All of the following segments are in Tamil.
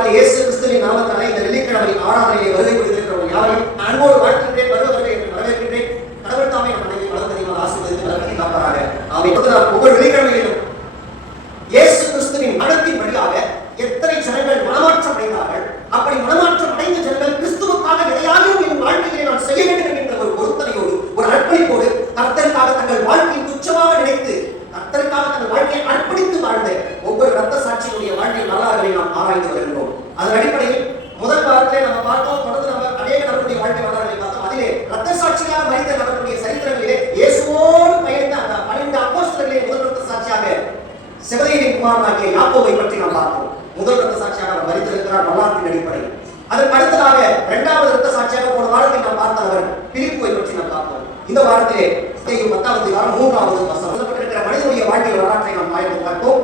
ஆண்டவராகிய இயேசு கிறிஸ்துவின் நாமத்தாலே இந்த வெள்ளிக்கிழமை ஆராதனையை வருகை கொடுத்திருக்கிறவர்கள் யாரையும் அன்போடு வாழ்த்துகிறேன். வருகிறவர்கள் என்று வரவேற்கின்றேன். கடவுள் தாமே நம் மனைவி வளர்ந்ததிகமாக ஆசீர்வதித்து வளர்த்தி காப்பாராக. ஒவ்வொரு வெள்ளிக்கிழமையிலும் இயேசு கிறிஸ்துவின் மரணத்தின் வழியாக எத்தனை ஜனங்கள் மனமாற்றம் அடைந்தார்கள். அப்படி மனமாற்றம் அடைந்த ஜனங்கள் கிறிஸ்துவுக்காக எதையாவது என் வாழ்க்கையை நான் செய்ய வேண்டும் என்கின்ற ஒரு பொருத்தனையோடு, ஒரு அர்ப்பணிப்போடு கர்த்தருக்காக தங்கள் வாழ்க்கையை துச்சமாக நினைத்து கர்த்தருக்காக தங்கள் வாழ்க்கையை அர்ப்பணித்து வாழ்ந்த ஒவ்வொரு ரத்த சாட்சியுடைய வாழ்க்கை வரலாறுகளை நாம் ஆராய்ந்து வருகிறோம். அதன் அடிப்படையில் முதல் வாரத்திலே நம்ம பார்த்தோம். தொடர்ந்து நம்ம அநேக நபருடைய வாழ்க்கை வரலாறுகளை பார்த்தோம். அதிலே ரத்த சாட்சியாக மறித்த நபருடைய சரித்திரங்களிலே இயேசுவோடு பயணித்த அந்த 12 அப்போஸ்தலர்களிலே முதல் ரத்த சாட்சியாக செபதேயுவின் குமாரனாகிய யாக்கோபை பற்றி நாம் பார்த்தோம். முதல் ரத்த சாட்சியாக அவர் மரித்திருக்கிறார் வரலாற்றின் அடிப்படையில். அதற்கு அடுத்ததாக இரண்டாவது ரத்த சாட்சியாக போன வாரத்தில் நாம் பார்த்தவர் பிலிப்புவை பற்றி நாம் பார்த்தோம். இந்த வாரத்திலே 10வது அதிகாரம் 3வது வசனம் சொல்லப்பட்டிருக்கிற மனிதனுடைய வாழ்க்கை வரலாற்றை நாம் ஆய்வு பார்த்தோம்.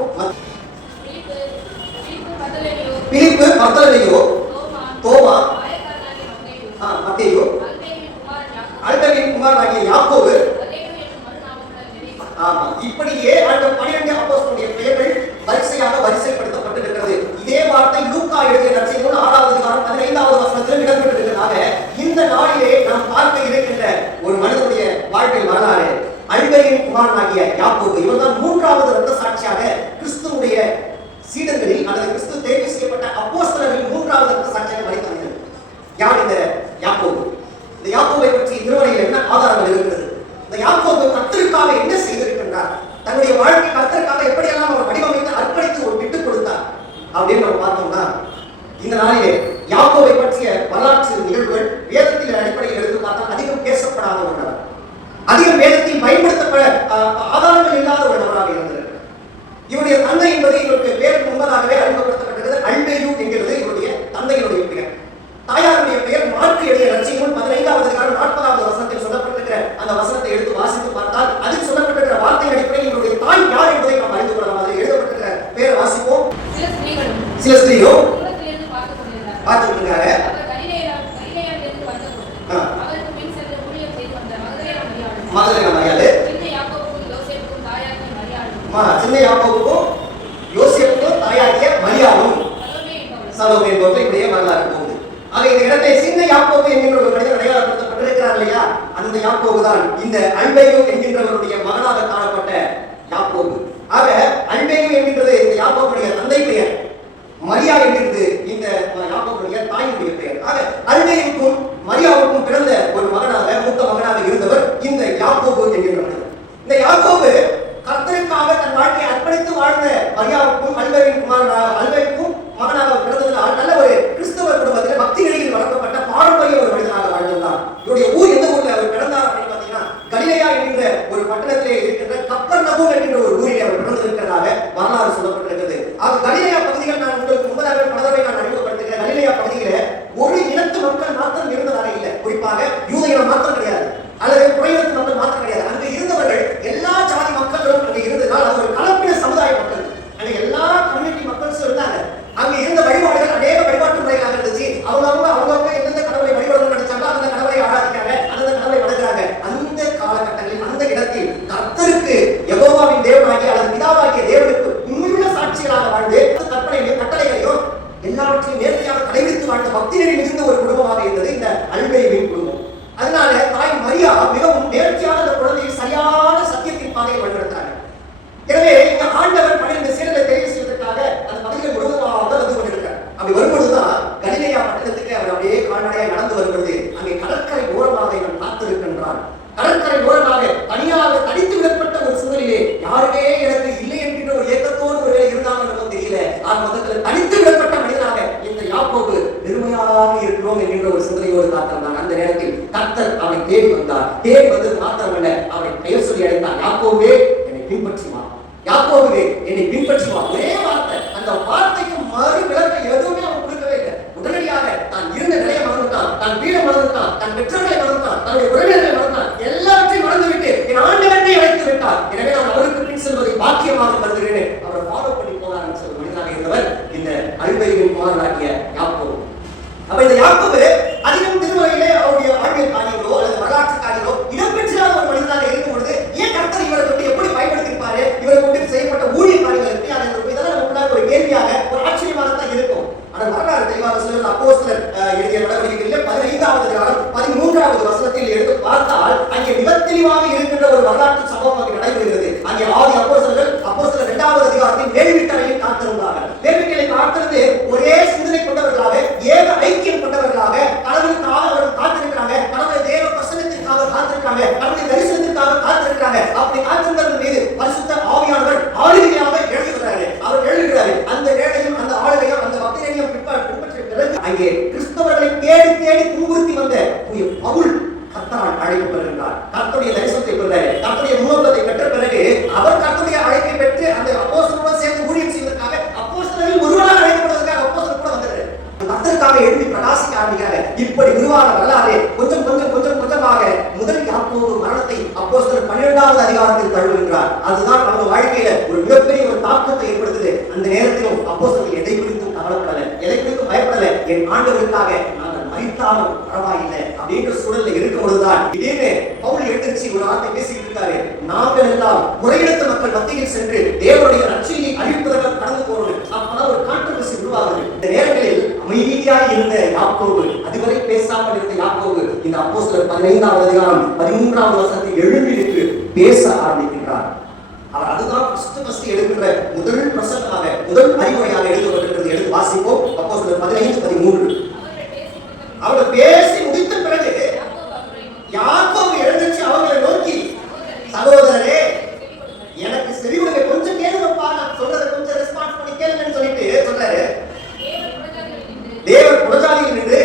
பிலிப்பு, பர்தலமேயு, தோமா, மத்தேயு, அல்பேயுவின் குமாரனாகிய யாக்கோபு, இப்படியே அந்த 12 அப்போஸ்தலருடைய பெயர்கள் வரிசைப்படுத்தப்பட்டிருக்கிறது. இதே வார்த்தை லூக்கா எழுதிய நற்செய்தியில் 6வது அதிகாரம் 15வது வசனத்தில் இடம்பெற்றிருக்கிறதாக இந்த நாளிலே நாம் பார்க்க இருக்கின்ற ஒரு மனிதனுடைய வாழ்க்கை வரலாறு அல்பேயுவின் குமாரனாகிய யாக்கோபு. இவர்தான் 3வது ரத்த சாட்சியாக கிறிஸ்துவுடைய சீடர்களில் அல்லது கிறிஸ்து தேர்வு செய்யப்பட்ட அப்போஸ்தலர்களில் 3வது ரத்த சாட்சியாக மரித்த மனிதன். யார் இந்த யாக்கோபு? இந்த யாக்கோபை பற்றி திருமறையில் என்ன ஆதாரங்கள் இருக்கிறது? இந்த யாக்கோபு கர்த்தருக்காக என்ன செய்திருக்கின்றார்? தன்னுடைய வாழ்க்கை கர்த்தருக்காக எப்படியெல்லாம் அவர் வடிவமைத்து அர்ப்பணித்து ஒரு விட்டுக் கொடுத்தார் அப்படின்னு நம்ம பார்த்தோம்னா, இந்த நாளிலே யாக்கோபை பற்றிய வரலாற்று நிகழ்வுகள் வேதத்தின் அடிப்படையில் எடுத்து பார்த்தால் அதிகம் பேசப்படாத ஒரு நபர், அதிகம் வேதத்தில் பயன்படுத்தப்பட ஆதாரங்கள் இல்லாத ஒரு நபராக இருந்திருக்கிறார். இவருடைய தந்தை என்பது இவருக்கு பேருக்கு முன்பதாகவே அறிமுகப்படுத்தப்பட்டது. அல்பேயு என்கிறது இவருடைய தந்தையினுடைய பெயர். தாயாருடைய பெயர் மார்க்கு எழுதிய நற்செய்தியில் 15வது அதிகாரம் 40வது வசனத்தில் சொல்லப்பட்டிருக்கிற அந்த வசனத்தை எடுத்து வாசித்து பார்த்தால் அதில் சொல்லப்பட்டிருக்கிற வார்த்தையின் அடிப்படையில் இவருடைய தாய் யார் என்பதை நாம் அறிந்து கொள்ளலாம். அதில் எழுதப்பட்டிருக்கிற பெயரை வாசிப்போம். சில ஸ்திரீகளும் பார்த்து கொண்டிருக்காங்க. மகதலேனா மரியாள், சின்ன யாக்கோபுக்கும் யோசேப்புக்கும் தாயாகிய மரியாளும் சலோமே என்பவர்கள் இப்படியே வரலாறு போகுது. ஆக இந்த இடத்தை சின்ன யாக்கோபு என்கின்ற ஒரு மனிதர் அடையாளப்படுத்தப்பட்டிருக்கிறார் இல்லையா? அந்த யாக்கோபு தான் இந்த அல்பேயு என்கின்றவருடைய மகனாக காணப்பட்ட யாக்கோபு. ஆக அல்பேயு என்கின்றது இந்த யாக்கோபுடைய தந்தை பெயர், மரியா என்கிறது இந்த யாக்கோபுடைய தாயினுடைய பெயர். ஆக அல்பேயுக்கும் மரியாவுக்கும் பிறந்த ஒரு மகனாக, மூத்த மகனாக இருந்தவர் இந்த யாக்கோபு என்கின்ற மனிதர். இந்த யாக்கோபு கர்த்தருக்காக தன் வாழ்க்கையை அர்ப்பணித்து வாழ்ந்த மரியாவுக்கும் அல்பேயுக்கும் மகனாக பிறந்ததினால் நல்ல ஒரு கிறிஸ்தவ குடும்பத்தில் பக்தி நிலையில் வளர்க்கப்பட்ட பாரம்பரிய ஒரு மனிதனாக வாழ்ந்திருந்தார். இவருடைய ஊர் எந்த ஊர்ல அவர் பிறந்தார் அப்படின்னு பார்த்தீங்கன்னா, கலிலேயா என்கின்ற ஒரு பட்டணத்திலே இருக்கின்ற கப்பர்நகூம் என்கின்ற ஒரு ஊரில் அவர் பிறந்திருக்கிறதாக வரலாறு சொல்லப்பட்டிருக்கிறது. ஆக கலிலேயா பகுதிகள் நான் உங்களுக்கு முன்பதாக பல தடவை நான் அறிமுகப்படுத்துகிறேன். கலிலேயா பகுதியில ஒரு இனத்து மக்கள் மாத்திரம் இருந்ததாக இல்லை, குறிப்பாக யூத இனம் மாத்திரம் கிடையாது, அல்லது புறையினத்து மக்கள் மாத்திரம் கிடையாது. அங்கு இருந்தவர்கள் எல்லா ஜாதி மக்களும் அங்கு இருந்ததால் அது ஒரு கலப்பின சமுதாய மக்கள். அங்க எல்லா கம்யூனிட்டி மக்கள்ஸ் இருந்தாங்க. அங்க இருந்த வழிபாடுகள் அநேக வழிபாட்டு முறைகளாக இருந்துச்சு. அவங்க எந்தெந்த கடவுளை வழிபாடு நினைச்சாங்களோ அந்த கடவுளை ஆராதிக்காங்க, அந்த கடவுளை வணங்குறாங்க. அந்த காலகட்டங்களில் அந்த இடத்தில் கர்த்தருக்கு யெகோவாவின் தேவனாகிய அல்லது பிதாவாகிய தேவனுக்கு உண்மையுள்ள சாட்சிகளாக வாழ்ந்து கட்டளைகளையும் எல்லாவற்றையும் நேர்த்தியாக கடைபிடித்து வாழ்ந்த பக்தி நெறி மிகுந்த ஒரு குடும்பமாக இருந்தது இந்த அல்பேயுவின் குடும்பம். அதனால தாய் மரியா மிகவும் நேர்த்தியான அந்த குழந்தையை சரியான சத்தியத்தின் பாதையை வழிநடத்தாங்க. எனவே இந்த ஆண்டவர் 12 சீடர்களை தெரிவு செய்வதற்காக அந்த பகுதியில் முழுவதுமாக வந்து கொண்டிருக்கிறார். அப்படி வரும்பொழுதுதான் கலிலேயா பட்டணத்துக்கு அவர் அப்படியே கால்நடையாக நடந்து வருகிறது. அங்கே கடற்கரை ஓரமாக இவன் காத்திருக்கின்றான். கடற்கரை ஓரமாக தனியாக தனித்து விடப்பட்ட ஒரு சூழலிலே யாருமே எனக்கு இல்லை என்கின்ற ஒரு ஏக்கத்தோடு ஒரு வேலை இருந்தாங்க தெரியல. ஆக மொத்தத்தில் தனித்து விடப்பட்ட மனிதனாக இந்த யாக்கோபு பெருமையாக இருக்கிறோம் என்கின்ற ஒரு சிந்தனையோடு காத்திருந்தாங்க. அந்த நேரத்தில் கர்த்தர் அவனை தேடி வந்தார். தேடி வந்தது மாத்திரமல்ல, அவனை பெயர் சொல்லி அழைத்தார். யாக்கோபே என்னை பின்பற்றுமா, யாக்கோபே என்னை பின்பற்றுமா. ஒரே வார்த்தை. அந்த வார்த்தைக்கு மறு விளக்கம் எதுவுமே அவன் கொடுக்கவே இல்லை. உடனடியாக தான் இருந்த நிலையை மறந்துட்டான், தன் வீடை மறந்துட்டான், தன் பெற்றோர்களை மறந்துட்டான், தன்னுடைய உறவினர்களை மறந்தான், எல்லாவற்றையும் மறந்துவிட்டு என் ஆண்டவனை அழைத்து விட்டார். எனவே நான் அவருக்கு பின் செல்வதை பாக்கியமாக கருதுகிறேன். அவரை ஃபாலோ பண்ணி போனார் சொல்ல மனிதனாக இருந்தவர் இந்த அல்பேயுவின் குமாரனாகிய யாக்கோபு. அப்ப இந்த யாக்கோபு அதிகம் திருமறையிலே அவருடைய வாழ்வியல் காரியங்களோ அல்லது வரலாற்று காரியங்களோ இடம்பெற்றாத ஒரு மனிதனாக இருக்கும் பொழுது ஏன் கர்த்தர் இவரை கொண்டு எப்படி பயன்படுத்தியிருப்பாரு, இவரை கொண்டு செய்யப்பட்ட ஊழிய காரியங்கள் எப்படி, அதை இதெல்லாம் நமக்குள்ளாக ஒரு கேள்வியாக ஒரு ஆச்சரியமாகத்தான் இருக்கும். ஆனால் வரலாறு அங்கே கிறிஸ்தவர்களை தேடி தேடி துன்புறுத்தி வந்த பவுல் கர்த்தரால் அழைக்கப்படுகின்றார். கர்த்தருடைய தரிசனத்தை பெற்றார். கர்த்தருடைய முகத்தை பெற்ற பிறகு அவர் கர்த்தருடைய அழைப்பை பெற்று அந்த அப்போஸ்தலரோடு சேர்ந்து ஊழியம் செய்வதற்காக அப்போஸ்தலரில் ஒருவராக அழைக்கப்படுவதற்காக அப்போஸ்தலர் கூட வந்தார். கர்த்தருக்காக எழுதி பிரகாசிக்க ஆரம்பிக்கிறார். இப்படி உருவான வரலாறு கொஞ்சம் கொஞ்சமாக முதல் யாக்கோபு மரணத்தை அப்போஸ்தலர் 12வது அதிகாரத்தில் தழுவுகின்றார். அதுதான் அவங்க வாழ்க்கையில ஒரு மிகப்பெரிய ஒரு தாக்கத்தை ஏற்படுத்துது. அந்த நேரத்திலும் அப்போஸ்தலர்கள் எதை குறித்தும் கவலைப்படல, எதை குறித்தும் பயப்படல. என் ஆண்டவருக்காக நாங்கள் மரித்தாலும் பரவாயில்லை அப்படின்ற சூழல்ல இருக்கும் பொழுதுதான் திடீர்னு பவுல் எழுந்திருச்சு ஒரு வார்த்தை பேசிட்டு இருக்காரு. நாங்கள் எல்லாம் குறையிடத்த மக்கள் மத்தியில் சென்று தேவனுடைய ரட்சியை அறிவிப்பதற்காக கடந்து போறோம். அப்பதான் ஒரு கான்ட்ரோவர்சி உருவாகுது. இந்த நேரங்களில் அமைதியாக இருந்த யாக்கோபு, அதுவரை பேசாமல் இருந்த யாக்கோபு இந்த அப்போஸ்தலர் 15வது அதிகாரம் 13வது வசனத்தில் எழும்பி நின்று பேச ஆரம்பிக்கின்றார். அவர் அதுதான் ஃபர்ஸ்ட் எடுக்கின்ற முதல் பிரசங்கமாக, முதல் அறிவுரையாக எழுதப்பட்டிருக்கிறது. எடுத்து வாசிப்போம். அப்போஸ்தலர் 15:13. அவர் பேசி முடித்த பிறகு யாக்கோபு எழுந்திருச்சு அவங்களை நோக்கி, சகோதரரே எனக்கு செவி கொடுங்க, கொஞ்சம் கேளுங்கப்பா, நான் சொல்றதை கொஞ்சம் ரெஸ்பான்ஸ் பண்ணி கேளுங்கன்னு சொல்லிட்டு சொல்றாரு. தேவன் புறஜாதியில் நின்று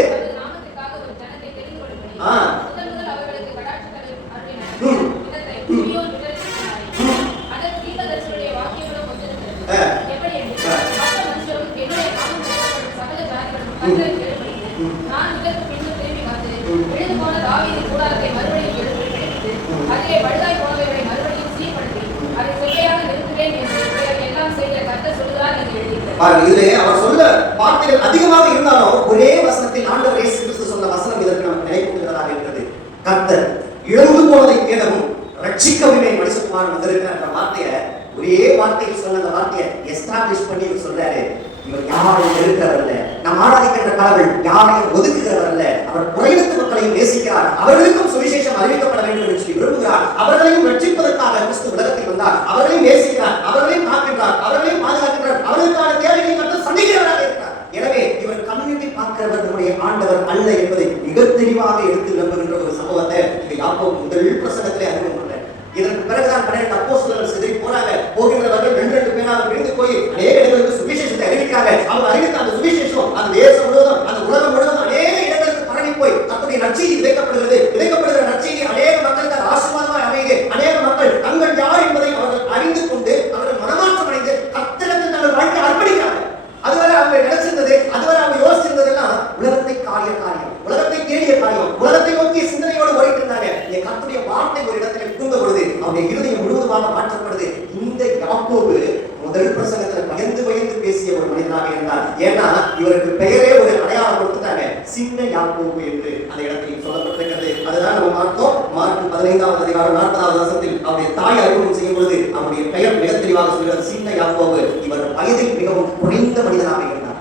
இதுல அவர் சொல்ல வார்த்தைகள் அதிகமாக இருந்தாலும் ஒரே வசனத்தில் ஆண்டவர் இயேசு கிறிஸ்து சொன்ன வசனம் இதற்கு நமக்கு நினைவுறுத்துகிறதாக இருக்கிறது. கர்த்தர் இழந்து போனதை தேடவும் ரட்சிக்கவுமே மனுஷகுமாரன் வந்திருக்கிற அந்த வார்த்தையை ஒரே வார்த்தையில் சொன்ன அந்த வார்த்தையை எஸ்டாப்ளிஷ் பண்ணி சொல்றாரு. இவர் யாரையும் இருக்கிறவரல்ல, நாம் ஆராதிக்கின்ற கடவுள் யாரையும் ஒதுக்குகிறவரல்ல. அவர் குறையிடத்து மக்களையும் நேசிக்கிறார். அவர்களுக்கும் சுவிசேஷம் அறிவிக்கப்பட வேண்டும் என்று சொல்லி விரும்புகிறார். அவர்களையும் ரட்சிப்பதற்காக கிறிஸ்து உலகத்தில் வந்தார். அவர்களையும் நேசிக்கிறார், அவர்களையும் காக்கின்றார், அவர்களையும் பாதுகாக்கிறார். அவர்களுக்கான தேவைகளை கண்டு சந்திக்கிறவராக இருக்கிறார். எனவே இவர் கம்யூனிட்டி பார்க்கிறவர் நம்முடைய ஆண்டவர் அல்ல என்பதை மிக தெளிவாக எடுத்து நம்புகின்ற ஒரு சம்பவத்தை இந்த யாக்கோபு முதல் பிரசங்கத்திலே அறிமுகம் பண்றார். இதற்கு பிறகுதான் 12 அப்போஸ்தலர்கள் சிதறி போறாங்க. போகின்றவர்கள் 2 பேராக பிரிந்து போய் அநேக இடங்களுக்கு சுவிசேஷத்தை அறிவிக்கிறாங்க. அவங்க அறிவித்த அந்த சுவிசேஷம் அந்த தேசம் முழுவதும், அந்த உலகம் முழுவதும் அநேக இடங்களுக்கு பரவி போய் தன்னுடைய நற்செய்தி விதைக்கப்படுகிறது. விதைக்கப்படுகிற நற்செய்தி அநேக மக்களுக்கு ஆசீர்வாதமாக அமையுது. அநேக மக்கள் தங்கள் யார் என்பதை அவர்கள் அறிந்து கொண்டு அவர்கள் மனமாற்றம் அடைந்து கர்த்தருக்கு தங்கள் வாழ்க்கை அர்ப்பணிக்கிறாங்க. அதுவரை அவங்க நினைச்சிருந்தது, அதுவரை அவங்க யோசிச்சிருந்ததெல்லாம் உலகத்தை காரிய காரியம், உலகத்தை தேடிய காரியம், உலகத்தை நோக்கிய சிந்தனையோடு ஓடிட்டு இருந்தாங்க. கர்த்தருடைய வார்த்தை ஒரு இடத்துல புகுந்த பொழுது அவருடைய இருதயம் முழுவதுமாக மாற்றப்படுது. இந்த யாக்கோபு முதல் பிரசங்கத்துல பயந்து பேசிய ஒரு மனிதனாக இருந்தார். ஏன்னா இவருக்கு பெயரே ஒரு அடையாளம் கொடுத்துட்டாங்க, சின்ன யாக்கோபு என்று அந்த இடத்தில் சொல்லப்பட்டிருக்கிறது. அதுதான் நம்ம பார்த்தோம். மார்க் 15வது அதிகாரம் 40வது வசனத்தில் அவருடைய தாய் அறிமுகம் செய்யும் பொழுது அவருடைய பெயர் மிக தெளிவாக சொல்கிறது, சின்ன யாக்கோபு. இவர் வயதில் மிகவும் குறைந்த மனிதனாக இருந்தார்.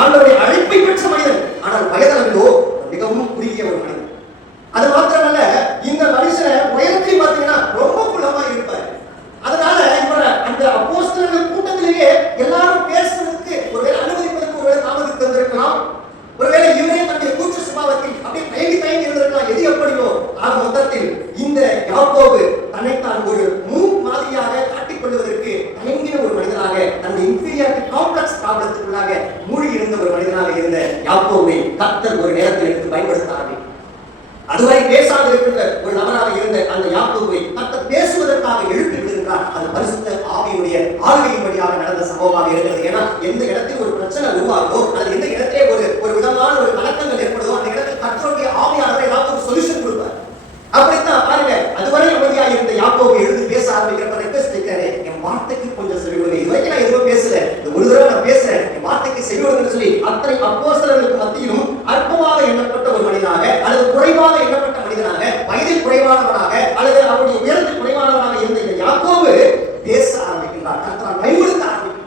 ஆண்டவருடைய அழைப்பை பெற்ற மனிதன், ஆனால் வயதளவிலோ மிகவும் குறுகிய ஒரு மனிதன். அது மாத்திரமல்ல, இந்த மனுஷனை உயரத்தில் பார்த்தீங்கன்னா ரொம்ப குள்ளமா இருப்பார். அதனால இவரை அந்த அப்போஸ்தலர்கள் கூட்டத்திலேயே எல்லாரும் பேசுறதுக்கு ஒருவேளை அனுமதிப்பதற்கு ஒருவேளை தாமதித்து வந்திருக்கலாம். ஒருவேளை இவரே தன்னுடைய கூச்ச சுபாவத்தில் அப்படியே தயங்கி இருந்திருக்கலாம். எது எப்படியோ ஆக மொத்தத்தில் இந்த யாக்கோபு தன்னைத்தான் ஒரு மாதிரியாக காட்டிக் கொள்வதற்கு தயங்கின ஒரு மனிதனாக, தன்னுடைய இன்ஃபீரியாரிட்டி காம்ப்ளெக்ஸ் ப்ராப்ளத்துக்குள்ளாக மூழ்கி இருந்த ஒரு மனிதனாக இருந்த யாக்கோபை கர்த்தர் ஒரு நேரத்தில் எடுத்து பயன்படுத்த ஆரம்பித்தார். அதுவரை பேசாது இருக்கின்ற ஒரு நபராக இருந்த அந்த யாக்கோபை கர்த்தர் பேசுவதற்காக எழுப்பி விடுகின்றார். அது பரிசுத்த ஆவியுடைய ஆளுகையின்படியாக நடந்த சம்பவமாக இருக்கிறது. ஏன்னா எந்த இடத்தில் ஒரு பிரச்சனை உருவாகுதோ, அது எந்த இடத்திலே ஒரு விதமான ஒரு கலக்கங்கள் ஏற்படுதோ, அந்த இடத்தில் கர்த்தருடைய ஆவியானவர் ஏதாவது ஒரு சொல்யூஷன் கொடுப்பார். அப்படித்தான் பாருங்க, அதுவரை அமைதியாக இருந்த யாக்கோபு எழுந்து பேச ஆரம்பிக்கிறப்ப ரெக்வெஸ்ட் வைக்கிறாரு, என் வார்த்தைக்கு கொஞ்சம் செவி கொடுங்க. இதுவரைக்கும் நான் எதுவும் பேசல, இந்த ஒரு தடவை நான் பேசுறேன், என் வார்த்தைக்கு செவி கொடுங்கன்னு சொல்லி அத்தனை அப்போஸ்தலர்களுக்கு மத்தியிலும் அற்பமாக எண்ணப்பட்ட ஒரு மனிதனாக அல்லது குறைவாக எண்ணப்பட்ட மனிதனாக, வயதில் குறைவானவனாக அல்லது அவருடைய உயரத்தில் குறைவானவனாக இருந்த இந்த யாக்கோபு பேச ஆரம்பிக்கின்றார். கர்த்தரால் பயன்படுத்த ஆரம்பிக்கிறார்.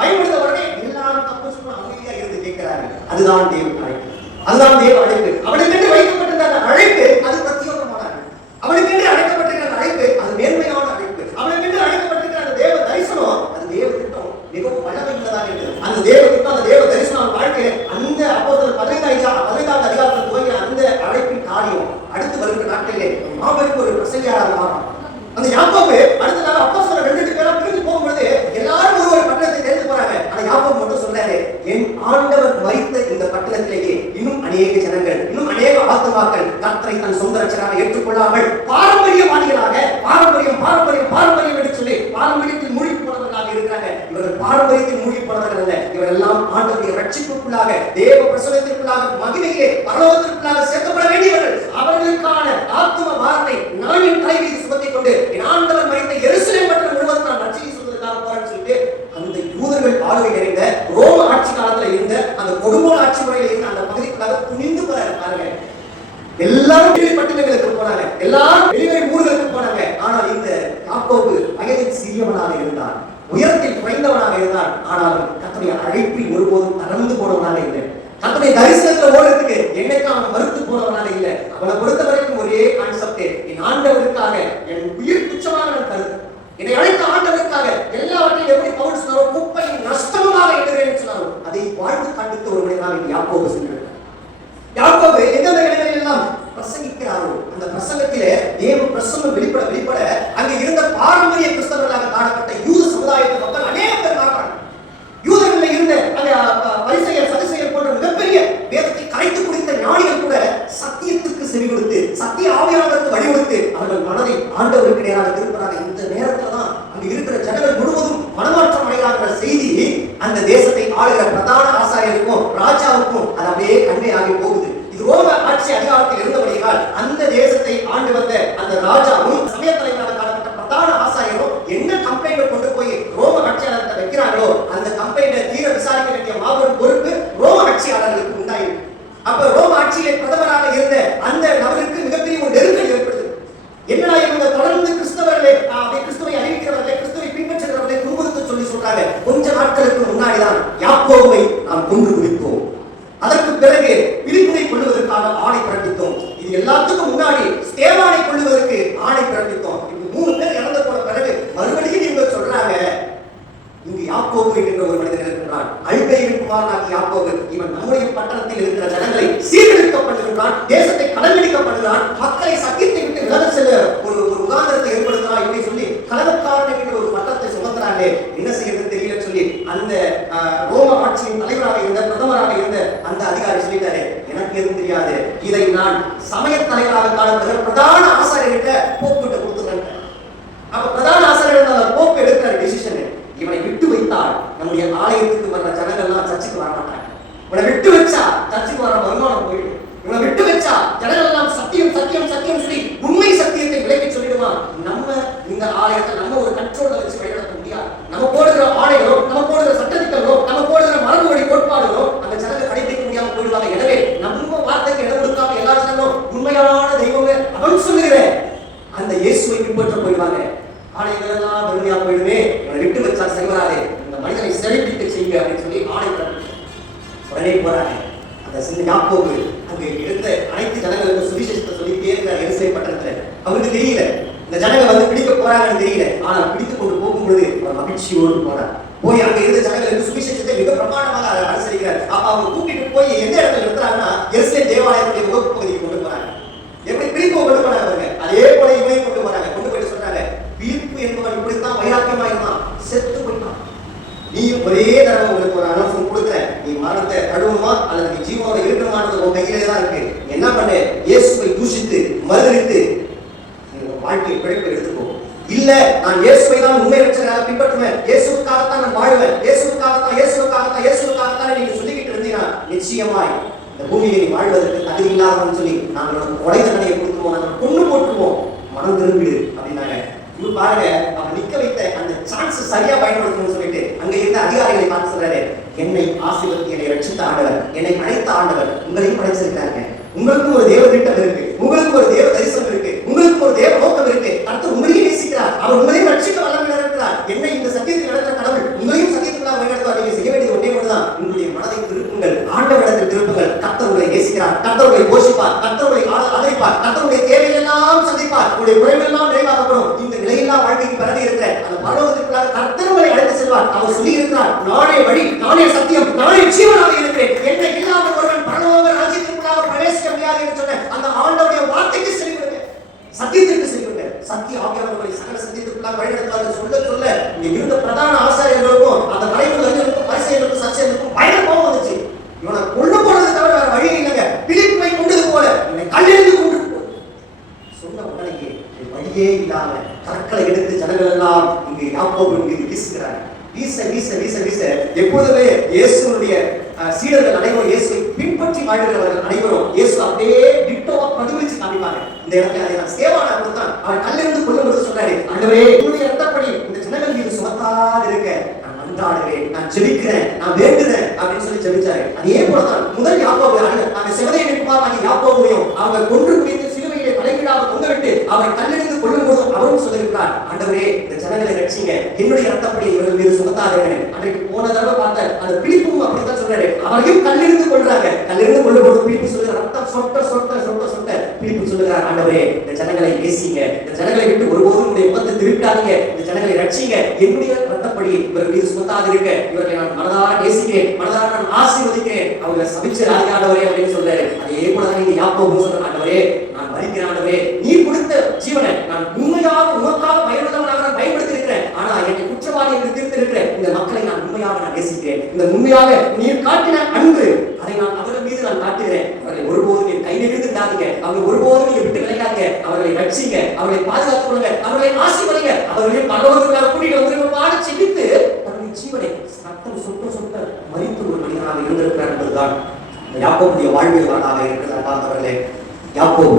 பயன்படுத்த உடனே எல்லாரும் தப்பு சொல்ல அமைதியா இருந்து கேட்கிறார்கள். அதுதான் தேவ அழைப்பு, அதுதான் தேவ அழைப்பு. அவனுக்கென்று வைக்கப்பட்டிருந்த அந்த அழைப்பு அது பிரத்யேகமான அழைப்பு. அவனுக்கென்று அழைக்கப்பட்டிருக்கிற அந்த அழைப்பு அது மேன்மையான அழைப்பு. அவனுக்கென்று அழைக்கப்பட்டிருக்கிற அந்த தேவ தரிசனம் அது தேவ திட்டம் மிகவும் வல்லமை உள்ளதாக இருக்கிறது. அந்த தேவ திட்டம், அந்த தேவ தரிசனம் வாழ்க்கையில அந்த அப்போஸ்தலர் 15வது அதிகாரத்தில் துவங்கின அந்த அழைப்பின் காரியம் அடுத்து வருகிற நாட்களிலே மாபெரும் ஒரு பிரசங்கியாராக மாறும். அந்த யாக்கோபு அடுத்த நாள் அப்போஸ்தலர் 2 பேரா பிரிந்து போகும்பொழுது எல்லாரும் ஒரு பட்டணத்தை தேர்ந்து போறாங்க. ஆனா யாக்கோபு மட்டும் சொல்றாரு, என் ஆண்டவர் மரித்த இந்த பட்டணத்திலேயே இன்னும் அநேக ஜனங்கள், இன்னும் அநேக ஆத்துமாக்கள் கர்த்தரை தன் சொந்த ரட்சகராக ஏற்றுக்கொள்ளாமல் பாரம்பரியவாதிகளாக பாரம்பரியம் பாரம்பரியம் பாரம்பரியம் என்று சொல்லி பாரம்பரியத்தில் மூழ்கி போனவர்களாக இருக்கிறாங்க. இவர்கள் பாரம்பரியத்தில் மூழ்கி போனவர்கள் அல்ல. இவரெல்லாம் ஆண்டவருடைய ரட்சிப்புக்குள்ளாக, தேவ பிரசன்னத்திற்குள்ளாக, மகிமையிலே பரலோகத்திற்குள்ளாக சேர்க்கப்பட வேண்டியவர்கள். அவர்களுக்கான ஆத்தும பாரத்தை நான் என் தலை மீது சுமத்திக் கொண்டு என் ஆண்டவர் மரித்த எருசலேம் பட்டணம் முழுவதும் நான் ரட்சியை சொல்வதற்காக போறேன்னு சொல்லிட்டு அந்த யூதர்கள் ஆளுகை நிறைந்த ரோம ஆட்சி காலத்துல இருந்த அந்த கொடுங்கோல் ஆட்சி முறையில் இருந்த அந்த பகுதிக்குள்ளாக துணிந்து போறாங்க. எல்லாரும் பட்டணங்களுக்கு போனாங்க, எல்லாரும் வெளிவெளி ஊர்களுக்கு போனாங்க. ஆனால் இந்த யாக்கோபு வயதில் சிறியவனாக இருந்தான், உயரத்தில் குறைந்தவனாக இருந்தான். ஆனால் கர்த்தருடைய அழைப்பில் ஒருபோதும் தளர்ந்து போனவனாக இல்லை. கர்த்தருடைய தரிசனத்துல ஓடுறதுக்கு என்னைக்கு அவன் மறுத்து போனவனாக இல்லை. அவனை பொறுத்த வரைக்கும் ஒரே கான்செப்ட், என் ஆண்டவருக்காக என் உயிர் துச்சமாக நான் கருது, என்னை அழைத்த ஆண்டவருக்காக எல்லாவற்றையும் எப்படி பவுல் சொன்னாரோ குப்பையும் நஷ்டமாக எண்ணுகிறேன் சொன்னாரோ அதை வாழ்ந்து காண்பித்த ஒரு மனிதனாக யாக்கோபு சென்றார். யாக்கோபு எந்தெந்த இடங்களில் எல்லாம் பிரசங்கிக்கிறாரோ அந்த பிரசங்கத்திலே தேவ பிரசன்னம் வெளிப்பட அங்க இருந்த பாரம்பரிய கிறிஸ்தவர்களாக காணப்பட்ட யூத சமுதாயத்தை மக்கள் அநேக பேர் பார்ப்பாங்க. யூதர்களில் இருந்த அந்த பரிசேயர் சதுசேயர் போன்ற மிகப்பெரிய வேதத்தை கரைத்து குடித்த ஞானிகள் கூட சத்தியத்துக்கு செவி கொடுத்து சத்திய ஆவியானவருக்கு வழி கொடுத்து அவர்கள் மனதை ஆண்டவருக்கு நேராக திருப்பினாங்க. இந்த நேரத்துல தான் அங்க இருக்கிற ஜனங்கள் முழுவதும் மனமாற்றம் அடைகிறாங்கிற செய்தி அந்த தேசத்தை ஆளுகிற பிரதான ஆசாரியருக்கும் ராஜாவுக்கும் அது அப்படியே கண்மையாகி போகுது. இது ரோம ஆட்சி அதிகாரத்தில் இருந்தபடியால் அந்த தேசத்தை ஆண்டு வந்த அந்த ராஜாவும் சமய தலைவராக காணப்பட்ட பிரதான ஆசாரியரும் என்ன கம்ப்ளைண்ட் கொண்டு போய் ரோம ஆட்சியாளர்கிட்ட வைக்கிறாங்களோ அந்த கம்ப்ளைண்ட தீர விசாரிக்க வேண்டிய மாபெரும் பொறுப்பு ரோம ஆட்சியாளர்களுக்கு உண்டாயிருக்கு. அப்ப ரோம ஆட்சியிலே பிரதமராக இருந்த அந்த நபருக்கு மிகப்பெரிய ஒரு நெருக்கடி ஏற்படுது. என்னடா இவங்க தொடர்ந்து கிறிஸ்தவர்களை கிறிஸ்துவை அறிவிக்கிறவர்களை கிறிஸ்துவை பின்பற்றுகிறவர்களை குறுகுறுத்து சொல்லி சொல்றாங்க. கொஞ்ச நாட்களுக்கு முன்னாடிதான் யாக்கோபை நாம் கொன்று குவித்தோம், அதற்கு பிறகு பிலிப்பை கொள்ளுவதற்காக ஆணை பிறப்பித்தோம், இது எல்லாத்துக்கும் முன்னாடி ஸ்தேவானை கொள்ளுவதற்கு ஆணை பிறப்பித்தோம். இப்ப 3 பேர் இறந்து போன பிறகு மறுபடியும் இவங்க சொல்றாங்க இங்கு யாக்கோபு என்கிற ஒரு மனிதன் இருக்கிறான், அல்பேயின் குமாரனாகிய யாக்கோபு. இவன் நம்முடைய பட்டணத்தில் இருக்கிற ஜனங்களை சீர்திருத்தப்படுகிறான், தேசத்தை கடலடிக்கப்படுகிறான், மக்களை சத்தியத்தை விட்டு விலக செல்ல ஒரு உதாரணத்தை ஏற்படுத்துறான். இப்படி சொல்லி கலகக்காரன் என்கிற ஒரு பட்டத்தை சுமத்துறாங்க. என்ன செய்யறது தெரியல சொல்லி அந்த ரோம ஆட்சியின் தலைவராக இருந்த பிரதமராக இருந்த அந்த அதிகாரி சொல்லிட்டாரு, எனக்கு எதுவும் தெரியாது, இதை நான் சமய தலைவராக காலத்துல பிரதான ஆசாரியர்கிட்ட போக்கிட்ட கொடுத்துறேன். அப்ப பிரதான ஆசாரியர் அந்த போக்கு எடுக்கிற டிசிஷன், இவனை விட்டு வைத்தால் நம்முடைய ஆலயத்துக்கு வர்ற ஜனங்கள்லாம் சர்ச்சுக்கு வர மாட்டாங்க. இவனை விட்டு வச்சா சர்ச்சுக்கு வர வருமானம் போயிடும். இவனை விட்டு வச்சா ஜனங்கள் எல்லாம் சத்தியம் சத்தியம் சத்தியம் சொல்லி உண்மை சத்தியத்தை விலக்கி சொல்லிடுவான். நம்ம இந்த ஆலயத்தை நம்ம ஒரு கண்ட்ரோல்ல வச்சு வழிநடத்த முடியாது. நம்ம போடுகிற ஆணைகளோ, நம்ம போடுகிற சட்டத்திட்டங்களோ, நம்ம போடுகிற மரபு வழி கோட்பாடுகளோ அந்த ஜனங்கள் கடைபிடிக்க முடியாம போயிடுவாங்க. எனவே நம்ம வார்த்தைக்கு இடம் கொடுக்காம எல்லா ஜனங்களும் உண்மையான தெய்வமே அவன் சொல்லுகிற அந்த இயேசுவை பின்பற்ற போயிடுவாங்க. ஆணைகள் எல்லாம் வெறுமையா போயிடுமே, இவனை விட்டு வச்சா செய்வராதே, இந்த மனிதனை சிறைப்பிட்டு செய்யுங்க அப்படின்னு சொல்லி ஆணை உடனே போறாங்க. அந்த சின்ன யாக்கோபு அங்கே எடுத்த அனைத்து ஜனங்களுக்கும் சுவிசேஷத்தை சொல்லிட்டே இருக்கிற எருசலேம் பட்டணத்துல அவருக்கு தெரியல இந்த ஜனங்கள் வந்து பிடிக்க போறாங்கன்னு தெரியல. ஆனா பிடித்துக் கொண்டு போகும்பொழுது அவர் மகிழ்ச்சியோடு போறார். போய் அங்க இருந்த ஜனங்களுக்கு சுவிசேஷத்தை மிக பிரமாண்டமாக அனுசரிக்கிறார். அப்ப அவங்க கூட்டிட்டு போய் எந்த இடத்துல நிறுத்துறாங்கன்னா எருசலேம் தேவாலயத்துடைய முகப்பு பகுதிக்கு கொண்டு போறாங்க. எப்படி பிலிப்பு கொண்டு போறாங்க அதே போல இவனையும் கொண்டு போறாங்க. கொண்டு போயிட்டு சொல்றாங்க, பிலிப்பு என்பவன் இப்படித்தான் வைராக்கியமா இருந்தான், செத்து போயிட்டான். நீயும் ஒரே தடவை உங்களுக்கு ஒரு அனௌன்ஸ்மெண்ட் கொடுக்குறேன், நீ மரணத்தை தழுவுமா அல்லது நீ ஜீவனோட இருக்கமானது உன் கையிலே தான் இருக்கு. என்ன பண்ணு, இயேசுவை தூஷித்து மறுதலித்து வாழ்க்கையை பிழைப்பு எடுத்துக்கோ. இல்ல நான் இயேசுவை தான் உண்மை ரட்சகராக பின்பற்றுவேன், இயேசுவுக்காகத்தான் நான் வாழ்வேன், இயேசுவுக்காகத்தான் நீங்க சொல்லிக்கிட்டு இருந்தீங்கன்னா நிச்சயமாய் இந்த பூமியை நீ வாழ்வதற்கு தகுதி இல்லாதவன்னு சொல்லி நாங்கள் உனக்கு கொலை தண்டனையை கொடுத்துருவோம், நாங்கள் கொண்டு போட்டுருவோம், மனம் திரும்பிடு அப்படின்னாங்க. இவரு பாருங்க, அவர் நிக்க வைத்த அந்த சான்ஸ் சரியா பயன்படுத்தணும்னு சொல்லிட்டு அங்க இருந்த அதிகாரிகளை பார்த்து சொல்றாரு, என்னை ஆசீர்வதித்து என்னை ரட்சித்த ஆண்டவர், என்னை அழைத்த ஆண்டவர் உங்களையும் படைச்சிருக்காங்க. உங்களுக்கும் ஒரு தேவ திட்டம் இருக்கு, உங்களுக்கு ஒரு தேவ தரிசனம் இருக்கு, உங்களுக்கு ஒரு தேவ நோக்கம் இருக்கு. கர்த்தர் உங்களையும் நேசிக்கிறார், அவர் உங்களையும் ரட்சிக்க வல்லமையாக இருக்கிறார். என்னை இந்த சத்தியத்தில் நடத்துற கடவுள் உங்களையும் சத்தியத்துக்குள்ளாக வழிநடத்துவார். நீங்க செய்ய வேண்டியது ஒன்றே ஒன்றுதான், உங்களுடைய மனதை திருப்புங்கள், ஆண்டவரிடத்தில் திருப்புங்கள். கர்த்தர் உங்களை நேசிக்கிறார், கர்த்தர் உங்களை போஷிப்பார், கர்த்தர் உங்களை ஆதரிப்பார், கர்த்தருடைய தேவையெல்லாம் சந்திப்பார், உங்களுடைய குறைவெல்லாம் நிறைவாக்கப்படும். இந்த நிலையில்லா வாழ்க்கைக்கு பிறகு இருக்கிற அந்த பரலோகத்திற்குள்ளாக கர்த்தர் உங்களை அழைத்து செல்வார். அவர் சொல்லி இருக்கிறார், நானே வழி, நானே சத்தியம், நானே ஜீவனாக இருக்கிறேன், என்னை இல்லாத ஒருவன் பரலோக ராஜ்யத்திற்குள்ளாக பிரவேசிக்க முடியாது என்று சொன்ன அந்த ஆண்டவருடைய வார்த்தைக்கு செல்லுங்கள், சத்தியத்திற்கு செல்லுங்கள். சத்திய ஆவியானவர்களை சகல சத்தியத்திற்குள்ளாக வழிநடத்துவார்கள் சொல்ல சொல்ல இங்க இருந்த பிரதான ஆசாரியர்களுக்கும் அந்த மறைவு அறிஞர்களுக்கும் பரிசேயர்களுக்கும் சச்சேயர்களுக்கும் பயங்கர கோபம் கண்கள் எல்லாம் இங்கு யாக்கோபு மீது வீசுகிறார். வீச வீச வீச வீச எப்பொழுதுமே இயேசுனுடைய சீடர்கள் அனைவரும் இயேசுவை பின்பற்றி வாழ்கிறவர்கள் அனைவரும் இயேசு அப்படியே டிட்டோவா பிரதிபலிச்சு காமிப்பாங்க. இந்த இடத்துல அதை நான் சேவான கொடுத்தான். அவன் கல்லிருந்து கொள்ளும்போது சொன்னாரு, ஆண்டவரே என்னுடைய இரத்தப்படி இந்த ஜனங்கள் மீது சுமத்தாது இருக்க நான் மன்றாடுகிறேன், நான் ஜெபிக்கிறேன், நான் வேண்டுகிறேன் அப்படின்னு சொல்லி ஜெபிச்சாரு. அதே போலதான் முதல் யாக்கோபு அந்த செவதேவின் குமாரனாகிய யாக்கோபையும் அவங்க கொன்று குடித்து சிலுவையிலே தலைகீழாக தொங்கவிட்டு அவரை கல்லெறிந்து கொள்ளும் போது அவரும் சொல்லியிருக்கிறார், ஆண்டவரே இந்த ஜனங்களை ரட்சிங்க, என்னுடைய இரத்தப்படி இவர்கள் மீது சுமத்தாதீர்கள். அன்றைக்கு போன தடவை பார்த்த அந்த பிலிப்பும் அப்படித்தான் சொல்றாரு, அவரையும் கல்லெறிந்து கொள்றாங்க. கல்லெறிந்து கொள்ளும் போது பிலிப்பு சொல்லுற ரத்தம் சொட்ட சொட்ட சொட்ட சொட்ட பிலிப்பு சொல்லுகிறார், ஆண்டவரே இந்த ஜனங்களை நேசிங்க, இந்த ஜனங்களை விட்டு ஒருபோதும் உடைய முகத்தை திருப்பிடாதீங்க, இந்த ஜனங்களை ரட்சிங்க, என்னுடைய இரத்தப்படி இவர்கள் மீது சுமத்தாதிருக்க இவர்களை நான் மனதார நேசிக்கிறேன், மனதார நான் ஆசீர்வதிக்கிறேன், அவங்களை சபிச்சு ராஜாண்டவரே அப்படின்னு சொல்றாரு. அதே போலதான் இங்க யாக்கோபு சொல்ற, ஆண்டவரே நான் மரிக்கிறேன், ஆண்டவரே நீர் கொடுத்த ஜீவனை நான் உண்மையாக உமக்காக பயனுள்ளவனாக நான் பயன்படுத்தியிருக்கிறேன். ஆனா என்னை குற்றவாளி என்று தீர்த்திருக்கிறேன் இந்த மக்களை நான் உண்மையாக நான் நேசிக்கிறேன். இந்த உண்மையாக நீர் காட்டின அன்பு அதை நான் அவர்கள் மீது நான் காட்டுகிறேன். அவர்களை ஒருபோதும் என் கை நிறுத்தி விடாதீங்க, அவங்க ஒருபோதும் நீங்க விட்டு விளையாடுங்க, அவர்களை ரட்சிங்க, அவர்களை பாதுகாத்துக் கொள்ளுங்க, அவர்களை ஆசீர்வதிங்க, அவர்களை பரலோகத்துக்காக கூட்டிட்டு வந்து பாட செலுத்து தன்னுடைய ஜீவனை சத்தம் சொட்ட சொட்ட மரித்து ஒரு மனிதனாக இருந்திருக்கிறார் என்பதுதான் யாக்கோபுடைய வாழ்வியல் வரலாக இருக்கிறதா பார்த்தவர்களே. யாக்கோபு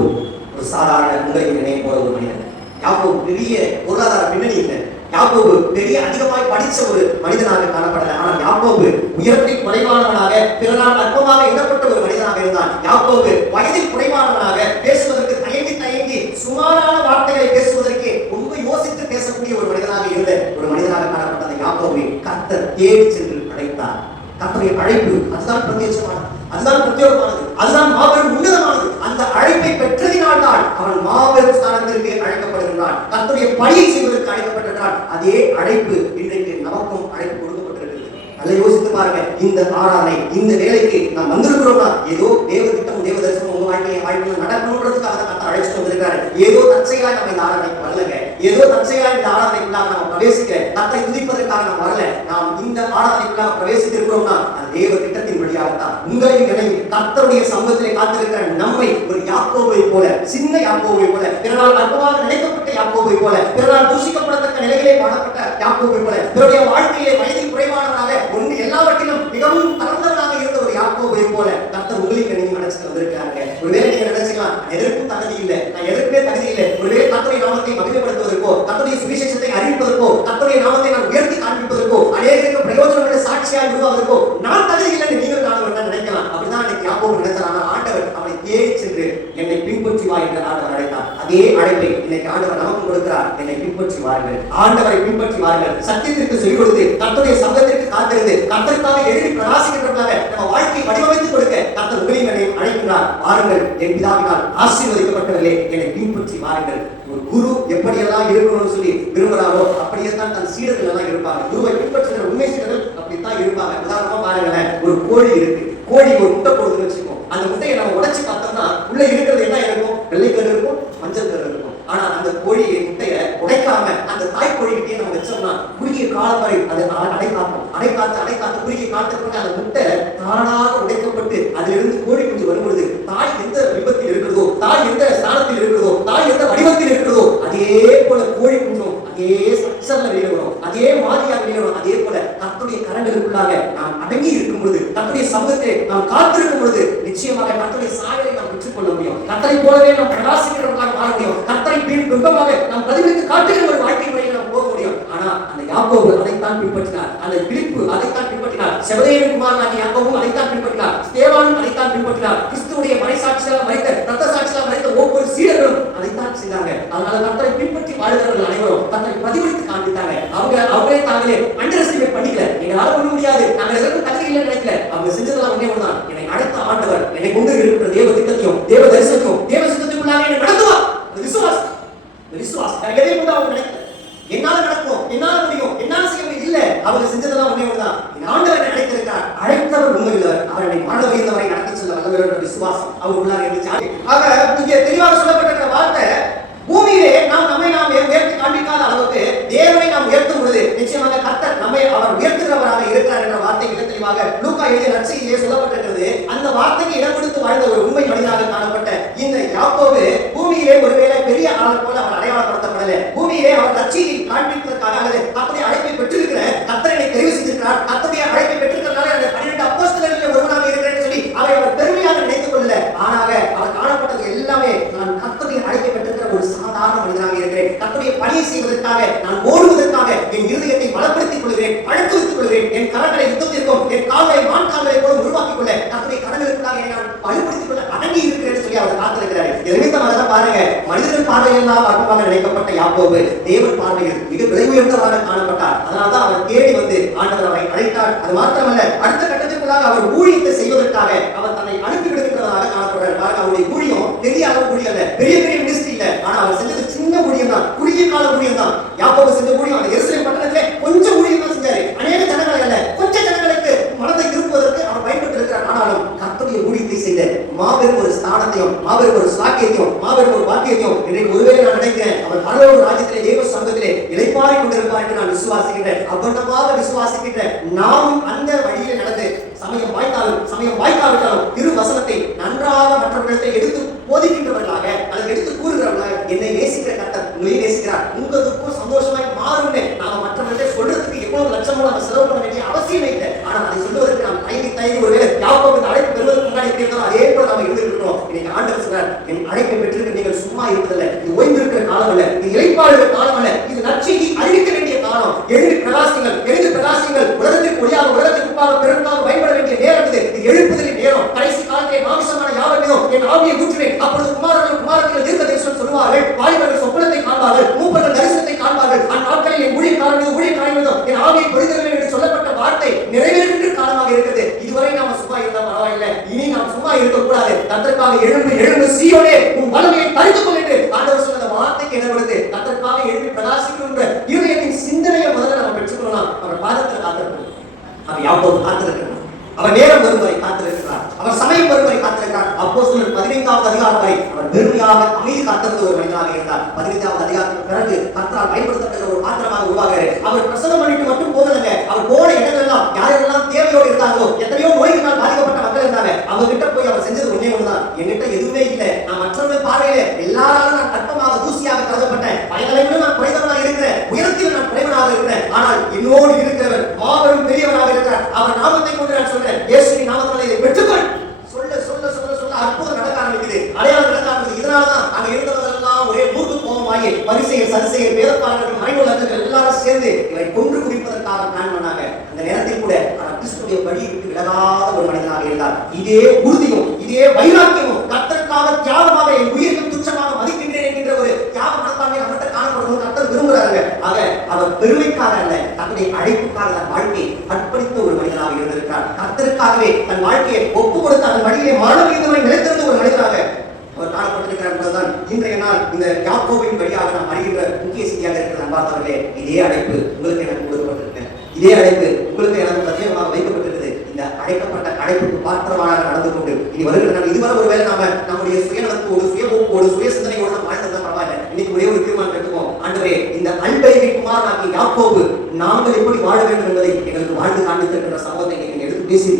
ஒரு சாதாரண உங்களை நினைவு போல ஒரு மனிதன். யாக்கோபு பெரிய பொருளாதார பின்னணி இல்லை. யாக்கோபு பெரிய அதிகமாய் படிச்ச ஒரு மனிதனாக காணப்படல. ஆனால் யாக்கோபு உயரத்தில் குறைவானவனாக பிறனால் அற்பமாக எண்ணப்பட்ட ஒரு மனிதனாக இருந்தான். யாக்கோபு வயதில் குறைவானவனாக பேசுவதற்கு தயங்கி தயங்கி சுமாரான வார்த்தைகளை பேசுவதற்கு ரொம்ப யோசித்து பேசக்கூடிய ஒரு மனிதனாக இருந்த ஒரு மனிதனாக காணப்பட்ட யாக்கோபை கர்த்தர் தேடி சென்று அழைத்தார். கர்த்தருடைய அழைப்பு அதுதான் பிரத்யட்சமானது, அதுதான் பிரத்யேகமானது, அதுதான் மாபெரும் உன்னதமானது. அந்த அழைப்பை பெற்றதினால் தான் அவன் மாபெரும் ஸ்தானத்திற்கு அழைக்கப்படுகிறான், கர்த்தருடைய பணியை செய்வதற்கு அழைக்கப்பட்டிருக்கிறான். அதே அழைப்பு இன்றைக்கு நமக்கும் அழைப்பு கொடுக்கப்பட்டிருக்கிறது. நல்லா யோசித்து பாருங்க, இந்த ஆராதனை இந்த வேலைக்கு நாம் வந்திருக்கிறோம்னா ஏதோ தேவ திட்டம் தேவ தரிசனம் உங்க வாழ்க்கையில நடக்கணுன்றதுக்காக கர்த்தர் அழைச்சிட்டு வந்திருக்காரு. ஏதோ தற்செயலா நம்ம இந்த ஆராதனைக்கு வரலங்க, ஏதோ தற்செயலா இந்த ஆராதனைக்குள்ளாக நம்ம பிரவேசிக்க கர்த்தரை துதிப்பதற்காக நாம் வரல. நாம் இந்த ஆராதனைக்குள்ளாக பிரவேசித்திருக்கிறோம்னா அது தேவ திட்டத்தின் வழியாகத்தான். உங்களையும் நினைவு கர்த்தருடைய சமூகத்திலே காத்திருக்கிற நம்மை ஒரு யாக்கோபை போல, சின்ன யாக்கோபை போல, பிறரால் அற்பமாக நினைக்கப்பட்ட யாக்கோபை போல, பிறரால் தூஷிக்கப்படத்தக்க நிலையிலே காணப்பட்ட யாக்கோபை போல, பிறருடைய வாழ்க்கையிலே வயதில் குறைவானவனாக ஒன்று எல்லாவற்றிலும் மிகவும் தளர்ந்தவனாக இருந்த ஒரு யாக்கோபை போல கர்த்தர் உங்களுக்கு நினைவு நினைச்சிட்டு வந்திருக்காங்க. ஒருவேளை நீங்க நினைச்சுக்கலாம், எதற்கும் தகுதி இல்லை, நான் எதற்குமே தகுதி இல்லை, ஒருவேளை கர்த்தருடைய நாமத்தை மகிமைப்படுத்துவதற்கோ, கர்த்தருடைய சுவிசேஷத்தை அறிவிப்பதற்கோ, கர்த்தருடைய நாமத்தை நான் உயர்த்தி காண்பிப்பதற்கோ, அநேகருக்கு பிரயோஜனங்களை சாட்சியாக உருவாவதற்கோ நான் தகுதி இல்லை என்று நீங்கள் நான் நினைக்கலாம். அப்படிதான் அன்னைக்கு யாக்கோபு நினைச்சார். ஆனால் ஆண்டவர் அவனை தேடி சென்று என்னை பின்பற்றி வா என்று ஆண்டவர் அழைத்தார். அதே அழைப்பை இன்னைக்கு ஆண்டவர் நமக்கு கொடுக்கிறார். என்னை பின்பற்றி வாருங்கள், ஆண்டவரை பின்பற்றி வாருங்கள், சத்தியத்திற்கு சொல்லிக் கொடுத்து கர்த்தருடைய சமூகத்திற்கு காத்திருந்து கர்த்தருக்காக எழுதி பிரகாசிக்கின்றவர்களாக நம்ம வாழ்க்கை வடிவமைத்துக் கொடுக்க கர்த்தர் உங்களையும் என்னை அழைக்கிறார். வாருங்கள் என் பிதாவினால் ஆசீர்வதிக்கப்பட்டவர்களே, என்னை பின்பற்றி வாருங்கள். ஒரு குரு எப்படியெல்லாம் இருக்கணும்னு சொல்லி விரும்புறாரோ அப்படியே தான் தன் சீடர்கள் எல்லாம் இருப்பாங்க. குருவை பின்பற்றுகிற உண்மை சீடர்கள் அப்படித்தான் இருப்பாங்க. உதாரணமா பாருங்களேன், ஒரு கோழி இருக்கு, கோழி ஒரு முட்டை போடுதுன்னு வச்சுக்கோம். அந்த முட்டையை நம்ம உடைச்சு பார்த்தோம்னா உள்ள இருக்கிறது என்ன இருக்கும்? வெள்ளைக்கரு இருக்கும், மஞ்சள் கரு இருக்கும். ஆனா அந்த கோழியை முட்டையை உடைக்காம அந்த தாய்க்கோழிகிட்டே நம்ம வச்சோம்னா குறுகிய காலம் வரை அது அடைக்காத்து குறுகிய காலத்துக்கு அந்த முட்டை தானாக உடைக்கப்பட்டு அதிலிருந்து கோழி குஞ்சு வரும்பொழுது தாய் எந்த விபத்தில் இருக்கிறதோ, தாய் எந்த ஸ்தானத்தில் இருக்கிறதோ, தாய் எந்த வடிவத்தில் இருக்கிறதோ அதே போல கோழி குஞ்சும் அதே சக்சர்ல வெளியே வரும், அதே மாதிரியாக வெளியே வரும். அதே போல கர்த்தருடைய கரங்களுக்குள்ளாக நாம் அடங்கி இருக்கும் பொழுது, கர்த்தருடைய சமூகத்தை நாம் காத்திருக்கும் பொழுது நிச்சயமாக கர்த்தருடைய சாயலை நாம் பெற்றுக்கொள்ள முடியும். கர்த்தரை போலவே நாம் பிரகாசிக்கிறவர்களாக வாழ முடியும். கர்த்தரை பிம்பமாக நாம் பிரதிபலித்து காட்டுகிற ஒரு வாழ்க்கை முறையில் நாம் போக முடியும். ஆனா அந்த யாக்கோபு அதைத்தான் பின்பற்றினார், அந்த பிலிப்பு அதைத்தான் பின்பற்றினார், செபதேவின் குமாரனாகிய யாக்கோபும் அதைத்தான் பின்பற்றினார், ஸ்தேவானும் அதைத்தான் பின்பற்றினார், கிறிஸ்துவுடைய மறைசாட்சியாக மறைத்த இரத்த சாட்சியாக மறைத்த ஒவ்வொரு சீடர்களும் அதைத்தான் செய்தாங்க. அதனால கர்த்தரை பின்பற்றி வாழ்கிறவர்கள் அனைவரும் கர்த்தரை பிரதிபலித்து காண்பித்தாங்க. அவங்களே தாங்களே அண்டர் எஸ்டிமேட் பண்ணிக்கல, எங்களால பண்ண முடியாது, நாங்கள் எதற்கும் தகுதி இல்லைன்னு நினைக்கல. அவங்க செஞ்சதெல்லாம் ஒன்னே ஒன்றுதான், என்னை அழைத்த ஆண்டவர் என்னை கொண்டு இருக்கிற தேவ திட்டத்தையும் தேவ தரிசனத்தையும் தேவ சித்தத்துக்குள்ளாக என்னை நடத்துவார். விசுவாசம் எதை கொண்டு அவங்க நினைக்கல, என்னால நடக்கும், என்னால முடியும், என்னால செய்ய முடியும் இல்ல. அவங்க செஞ்சதெல்லாம் ஒன்னே ஒன்றுதான், என் ஆண்டவர் என்னை அழைத்திருக்கிறார், அழைத்தவர் உண்மையுள்ளவர், அவரை வாழ வைத்தவரை நடத்தி செல்ல வல்லவர் விசுவாசம் அவங்களுக்குள்ளாக இருந்துச்சு. ஆக இங்கே தெளிவாக சொல்லப்பட்டிருக்கிற வார்த்தை, பூமியிலே நம்மை உயர்த்தி காண்பிக்காத அளவுக்கு தேவனை நாம் உயர்த்தும் பொழுது நிச்சயமாக கர்த்தர் நம்மை அவர் உயர்த்துகிறவராக இருக்கிறார் என்ற வார்த்தை மிக தெளிவாக லூக்கா எழுதிய நற்செய்தியிலே சொல்லப்பட்டிருக்கிறது. அந்த வார்த்தைக்கு இடம் கொடுத்து வாழ்ந்த ஒரு உண்மை மனிதனாக காணப்பட்ட இந்த யாக்கோபு பூமியிலே ஒருவேளை பெரிய ஆளை போல அவர் அடையாளப்படுத்தப்படல. அல்ல, பூமியிலே அவர் நற்செய்தியை காண்பிப்பதற்காக அல்லது கர்த்தருடைய அழைப்பை பெற்றிருக்கிற கர்த்தரை தெரிவு செஞ்சிருக்கிறார், கர்த்தருடைய அழைப்பை பெற்றிருக்கிறதுனால அந்த 12 அப்போஸ்தலர்களில் ஒருவனாக இருக்கிறேன்னு சொல்லி அவர் பெருமையாக நினைத்துக் கொள்ளல. ஆனால் அவர் காணப்பட்டது எல்லாமே நான் கர்த்தருடைய அழைப்பை பெற்றிருக்கிற ஒரு சாதாரண மனிதனாக இருக்கிறேன், கர்த்தருடைய பணியை செய்வதற்காக நான் ஓடுவதற்காக என் இருதயத்தை பலப்படுத்திக் கொள்கிறேன், பழக்குவித்துக் கொள்கிறேன், என் கரங்களை யுத்தத்திற்கும் என் கால்களை மான்கால்களை போல உருவாக்கிக் கொள்ள கர்த்தருடைய கடமைகளுக்காக நான் வலுப்படுத்திக் கொள்ள அடங்கி இருக்கிறேன் சொல்லி அவர் காத்திருக்கிறார். நிமித்தமாக பாருங்க, மனிதர்கள் பார்வையெல்லாம் அற்பமாக நினைக்கப்பட்ட யாக்கோபு தேவன் பார்வையில் மிக விலை உயர்ந்தவராக காணப்பட்டார். அதனால்தான் அவர் தேடி வந்து ஆண்டவர் அவரை அழைத்தார். அது மாத்திரமல்ல, அடுத்த கட்டத்திற்குள்ளாக அவர் ஊழியத்தை செய்வதற்காக அவர் தன்னை அனுப்பி விடுகிறவராக காணப்படுறார். பாருங்க, அவருடைய ஊழியம் பெரிய அளவு ஊழியம் அல்ல, பெரிய பெரிய மினிஸ்ட்ரி இல்ல, ஆனா அவர் செஞ்சது சின்ன ஊழியம் தான், குறுகிய கால ஊழியம் தான். யாக்கோபு செஞ்ச ஊழியம் அந்த எருசலேம் பட்டணத்திலே கொஞ்சம் ஊழியம் தான் செஞ்சாரு, அநேக ஜனங்களை அல்ல, கொஞ்சம் ஜனங்களுக்கு மனதை திருப்புவதற்கு அவர் பயன்பட்டு இருக்கிறார். ஆனாலும் கர்த்தருடைய ஊழியத்தை செய்த மாபெரும் ஒரு ஸ்தானத்தையும் மாபெரும் ஒரு சாக்கியத்தையும் மாபெரும் ஒரு வாக்கியத்தையும் இன்றைக்கு ஒருவேளை நான் நினைக்கிறேன் அவர் பரலோக ராஜ்யத்திலே தேவ சமூகத்திலே இளைப்பாறிக் கொண்டிருப்பார் என்று நான் விசுவாசிக்கின்றேன். அவ்வளவாக விசுவாசிக்கின்ற நாமும் அந்த வழியிலே நடந்து சமயம் வாய்க்காவிட்டாலும் திரு வசனத்தை நன்றாக மற்றவர்களை எடுத்து போதிக்கின்றவர்களாக அல்லது எடுத்து கூறுகிறவர்களாக என்னை நேசிக்கிற கர்த்தர் உங்களை நேசிக்கிறார், உங்களுக்கும் சந்தோஷமாய் மாறும். நாம மற்றவர்களை சொல்றதுக்கு எவ்வளவு லட்சம் நம்ம செலவு பண்ண வேண்டிய அவசியம் இல்லை. ஆனால் அதை சொல்வதற்கு நாம் தயங்கி ஒருவேளை யாக்கோபு அழைப்பு பெறுவதற்கு முன்னாடி எப்படி இருந்தாலும் அதே போல நாம இருந்திருக்கிறோம். இன்னைக்கு ஆண்டவர் சொன்னார், என் அழைப்பை பெற்றிருக்க நீங்கள் சும்மா இருப்பதில்லை, இது ஓய்ந்திருக்கிற காலம் அல்ல, இது இளைப்பாறுகிற காலம் அல்ல, இது நற்செய்தி அறிவிக்க வேண்டிய காலம். எழுந்து பிரகாசிங்கள் உலகத்திற்கு ஒளியாக உலகத்திற்கு உப்பாக பெரும்பாலும் பயன்பட வேண்டிய நேரம் இது. இது எழுப்புதலின் நேரம். கடைசி காலத்திலே மாமிசமான யாவர் மீதும் என் ஆவியை ஊற்றுவேன், அப்பொழுது குமாரர்கள் தீர்க்கதரிசனம் சொல்லுவார்கள், வாலிபர்கள் சொப்பனத்தை காண்பார்கள், மூப்பர்கள் தரிசனத்தை காண்பார்கள், அந்நாட்களில் என் ஊழியக்காரன் மீதும் என் ஆவியை பொழிதல் என்று சொல்லப்பட்ட வார்த்தை நிறைவேறுகின்ற காலமாக இருக்கிறது. இதுவரை நாம சும்மா இருந்தா பரவாயில்லை, இனி நாம் சும்மா இருக்கக்கூடாது. கர்த்தருக்காக எழும்பு சீயோனே உன் வல்லமையை தரித்துக் கொள் என்று ஆண்டவர் சொன்ன வார்த்தைக்கு இடப்படுது. கர்த்தருக்காக எழுப்பி பிரகாசிக்கின்ற இருதயத்தின் சிந்தனையை முதல்ல நம்ம பெற்றுக்கொள்ளலாம். அவர் பாதத்தில் காத்திருக்கணும், அவர் யாக்கோபு காத்திருக்கிறார், அவர் நேரம் வரும் வரை காத்திருக்கிறார், அவர் சமயம் வரும் வரை காத்திருக்கிறார். அப்போஸ்தலர் 15வது அதிகாரம் வரை அவர் பெருமையாக அமைதி காத்திருந்த ஒரு மனிதனாக இருந்தார். 15வது அதிகாரத்துக்கு பிறகு கர்த்தரால் பயன்படுத்தப்பட்ட ஒரு பாத்திரமாக உருவாகிறார். அவர் பிரசங்கம் பண்ணிட்டு மட்டும் போகலங்க, அவர் போன இடங்கள்லாம் யாரெல்லாம் தேவையோடு இருந்தாங்களோ, எத்தனையோ நோய்களால் பாதிக்கப்பட்ட மக்கள் இருந்தாங்க, அவங்க கிட்ட போய் அவர் செஞ்சது ஒண்ணே ஒண்ணுதான், என்கிட்ட எதுவுமே இல்லை, நான் மற்றவர்கள் பார்வையில எல்லாராலும் நான் கற்பமாக தூசியாக கருதப்பட்டேன், பயங்களையும் நான் குறைந்தவனாக இருக்கிறேன், உயரத்தில் நான் குறைவனாக இருக்கிறேன், ஆனால் என்னோடு இருக்கிறவர் மாபெரும் பெரியவராக இருக்கிறார், அவர் நாமத்தை கொண்டு நான் சொல்றேன், இயேசுவின் நாமத்தினாலே இதை பெற்றுக்கொள். சொல்ல அற்புதம் நடக்க ஆரம்பிக்குது, அடையாளம் நடக்க ஆரம்பிக்குது. இதனாலதான் அங்க இருந்தவர்களெல்லாம் ஒரே மூர்க்க கோபமாகி பரிசேயர் சதுசேயர் வேதபாரகர்கள் மறைநூலர்கள் எல்லாரும் சேர்ந்து இவரை கொன்று குடிப்பதற்காக பிளான் பண்ணாங்க. அந்த நேரத்தில் கூட கிறிஸ்துவின் வழியை விட்டு விலகாத ஒரு மனிதனாக இருந்தார். இதே உறுதியும் இதே வைராக்கியமும் கர்த்தருக்காக தியாகமாக என் உயிருக்கு துச்சமாக மதிக்கின்றேன் என்கின்ற ஒரு தியாக மனப்பான்மை நம்மகிட்ட காணப்படணும் கர்த்தர் விரும்புகிறாங்க. ஆக அவர் பெருமைக்காக அல்ல, தன்னுடைய அழைப்புக்காக தன் வாழ்க்கையை அர்ப்பணித்த ஒரு மனிதனாக இருந்திருக்கிறார். கர்த்தருக்காகவே தன் வாழ்க்கையை ஒப்பு கொடுத்த அதன் வழியிலே மாணவர்களை நிலைத்திருந்த ஒரு மனிதனாக அவர் காணப்பட்டிருக்கிறார் என்பதுதான் இன்றைய நாள் இந்த யாக்கோபின் வழியாக நாம் அறிகின்ற முக்கிய செய்தியாக இருக்கிற அன்பார்ந்தவர்களே. இதே அழைப்பு உங்களுக்கு எனக்கு கொடுக்கப்பட்டிருக்கு, இதே அழைப்பு உங்களுக்கு எனக்கு பிரத்யேகமாக வைக்கப்பட்டிருக்கிறது. இந்த அழைக்கப்பட்ட அழைப்புக்கு பாத்திரமாக நடந்து கொண்டு இனி வருகிற இதுவரை ஒருவேளை நாம நம்முடைய சுயநலத்தோடு சுயபோக்கோடு சுய சிந்தனையோடு நம்ம வாழ்ந்தது பரவாயில்ல. இன்னைக்கு ஒரே ஒரு தீர்மானம் எடுத்துக்கோம், ஆண்டவரே இந்த அன்பை குமாரனாகிய யாக்கோபு நாங்கள் எப்படி வாழ வேண்டும் என்பதை எங்களுக்கு வாழ்ந்து காண்பித்திருக்கின்ற சம்பவத்தை நீங்க எடுத்து பேசி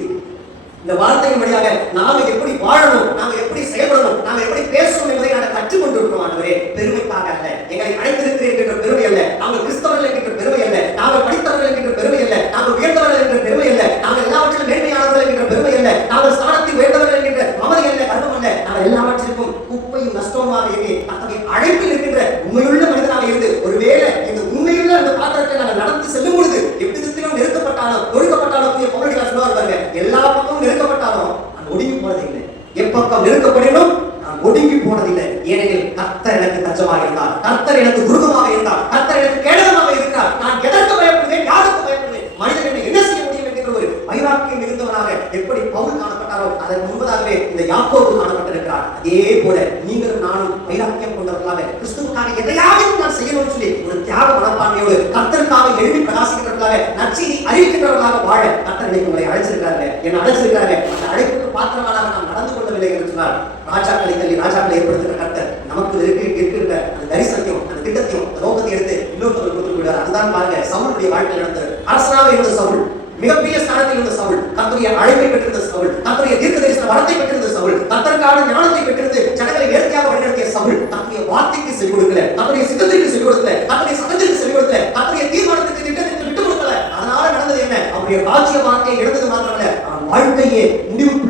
இந்த வார்த்தையின் வழியாக நாம எப்படி வாழணும், நாம எப்படி செயல்படணும், நாம எப்படி பேசணும் என்பதை நாங்கள் கற்றுக்கொண்டிருக்கிறோம். ஆண்டவரே பெருமைக்காக அல்ல, எங்களை அழைத்திருக்கிறீர்கள் என்ற பெருமை அல்ல, நாங்கள் கிறிஸ்தவர்கள் என்கின்ற பெருமை அல்ல, நாங்கள் படித்தவர்கள் என்கின்ற பெருமை அல்ல, நாங்கள் உயர்ந்தவர்கள் என்கிற பெருமை அல்ல, நாங்கள் எல்லாவற்றிலும் மேன்மையானவர்கள் என்கிற பெருமை அல்ல, நாங்கள் ஸ்தானத்தில் உயர்ந்தவர்கள் என்கின்ற மமதை அல்ல, கர்வம் அல்ல, நாங்கள் எல்லாவற்றிற்கும் குப்பையும் நஷ்டமாக எண்ணி அத்தகைய அழைப்பில் இருக்கின்ற உண்மையுள்ள மனிதனாக இருந்து ஒருவேளை இந்த உண்மையுள்ள அந்த பாத்திரத்தை நாங்கள் நடத்தி செல்லும் பொழுது எவ்விதத்திலும் நெருக்கப்பட்டாலும் தொடுக்கப்பட்டாலும் பவுல் சொல்லுவார், எல்லா பக்கமும் நெருக்கப்பட்டாலும் நான் ஒடுங்கி போனதில்லை, எப்பக்கம் நெருக்கப்படினும் நான் ஒடுங்கி போனதில்லை. ஏனெனில் கர்த்தர் எனக்கு தஞ்சமாக இருந்தார், கர்த்தர் எனக்கு துருகமாக இருந்தார், கர்த்தர் எனக்கு கேடகமாக இருக்கிறார். நான் எதற்கு பயப்படுவேன், யாருக்கு பயப்படுவேன், மனிதன் என்னை என்ன செய்ய முடியும் என்கிற ஒரு வைராக்கியம் இருந்தவனாக எப்படி பவுல் காணப்பட்டாரோ அதற்கு முன்பதாகவே இந்த யாக்கோபு காணப்பட்டிருக்கிறார். அதே போல நீங்களும் நானும் வைராக்கியம் கொண்டவர்களாக கிறிஸ்துவுக்காக எதையாவது நான் செய்யணும்னு சொல்லி ஒரு தியாக மனப்பான்மையோடு கர்த்தருக்காக எழுதி பிரகாசிக்கிறவர்களாக நற்செய்தி அறிவிக்கின்றவர்களாக வாழ கர்த்தர் இன்னைக்கு உங்களை அழைச்சிருக்காரு, என்ன அழைச்சிருக்காரு. அந்த அழைப்புக்கு பாத்திரமாக நாம் நடந்து கொள்ளவில்லை என்று சொன்னார். ராஜாக்களை தள்ளி ராஜாக்களை ஏற்படுத்துகிற கர்த்தர் நமக்கு இருக்கிற அந்த தரிசனத்தையும் அந்த திட்டத்தையும் அந்த நோக்கத்தை எடுத்து இன்னொருத்தவர்கள் கொடுத்து விடுவார். அதுதான் பாருங்க சவுலுடைய வாழ்க்கையில் நடந்தது. அரசனாக இருந்த சவுல், மிகப்பெரிய ஸ்தானத்தில் இருந்த சவுல், கர்த்தருடைய அழைப்பை பெற்றிருந்த சவுல், கர்த்தருடைய தீர்க்க தரிசன வரத்தை பெற்றிருந்த சவுல், கர்த்தருக்கான ஞானத்தை பெற்றிருந்து ஜனங்களை நேர்த்தியாக வழிநடத்திய சவுல், தன்னுடைய வார்த்தைக்கு செவி கொடுக்கல, தன்னுடைய சித்தத்திற்கு செவி கொடுக்கல,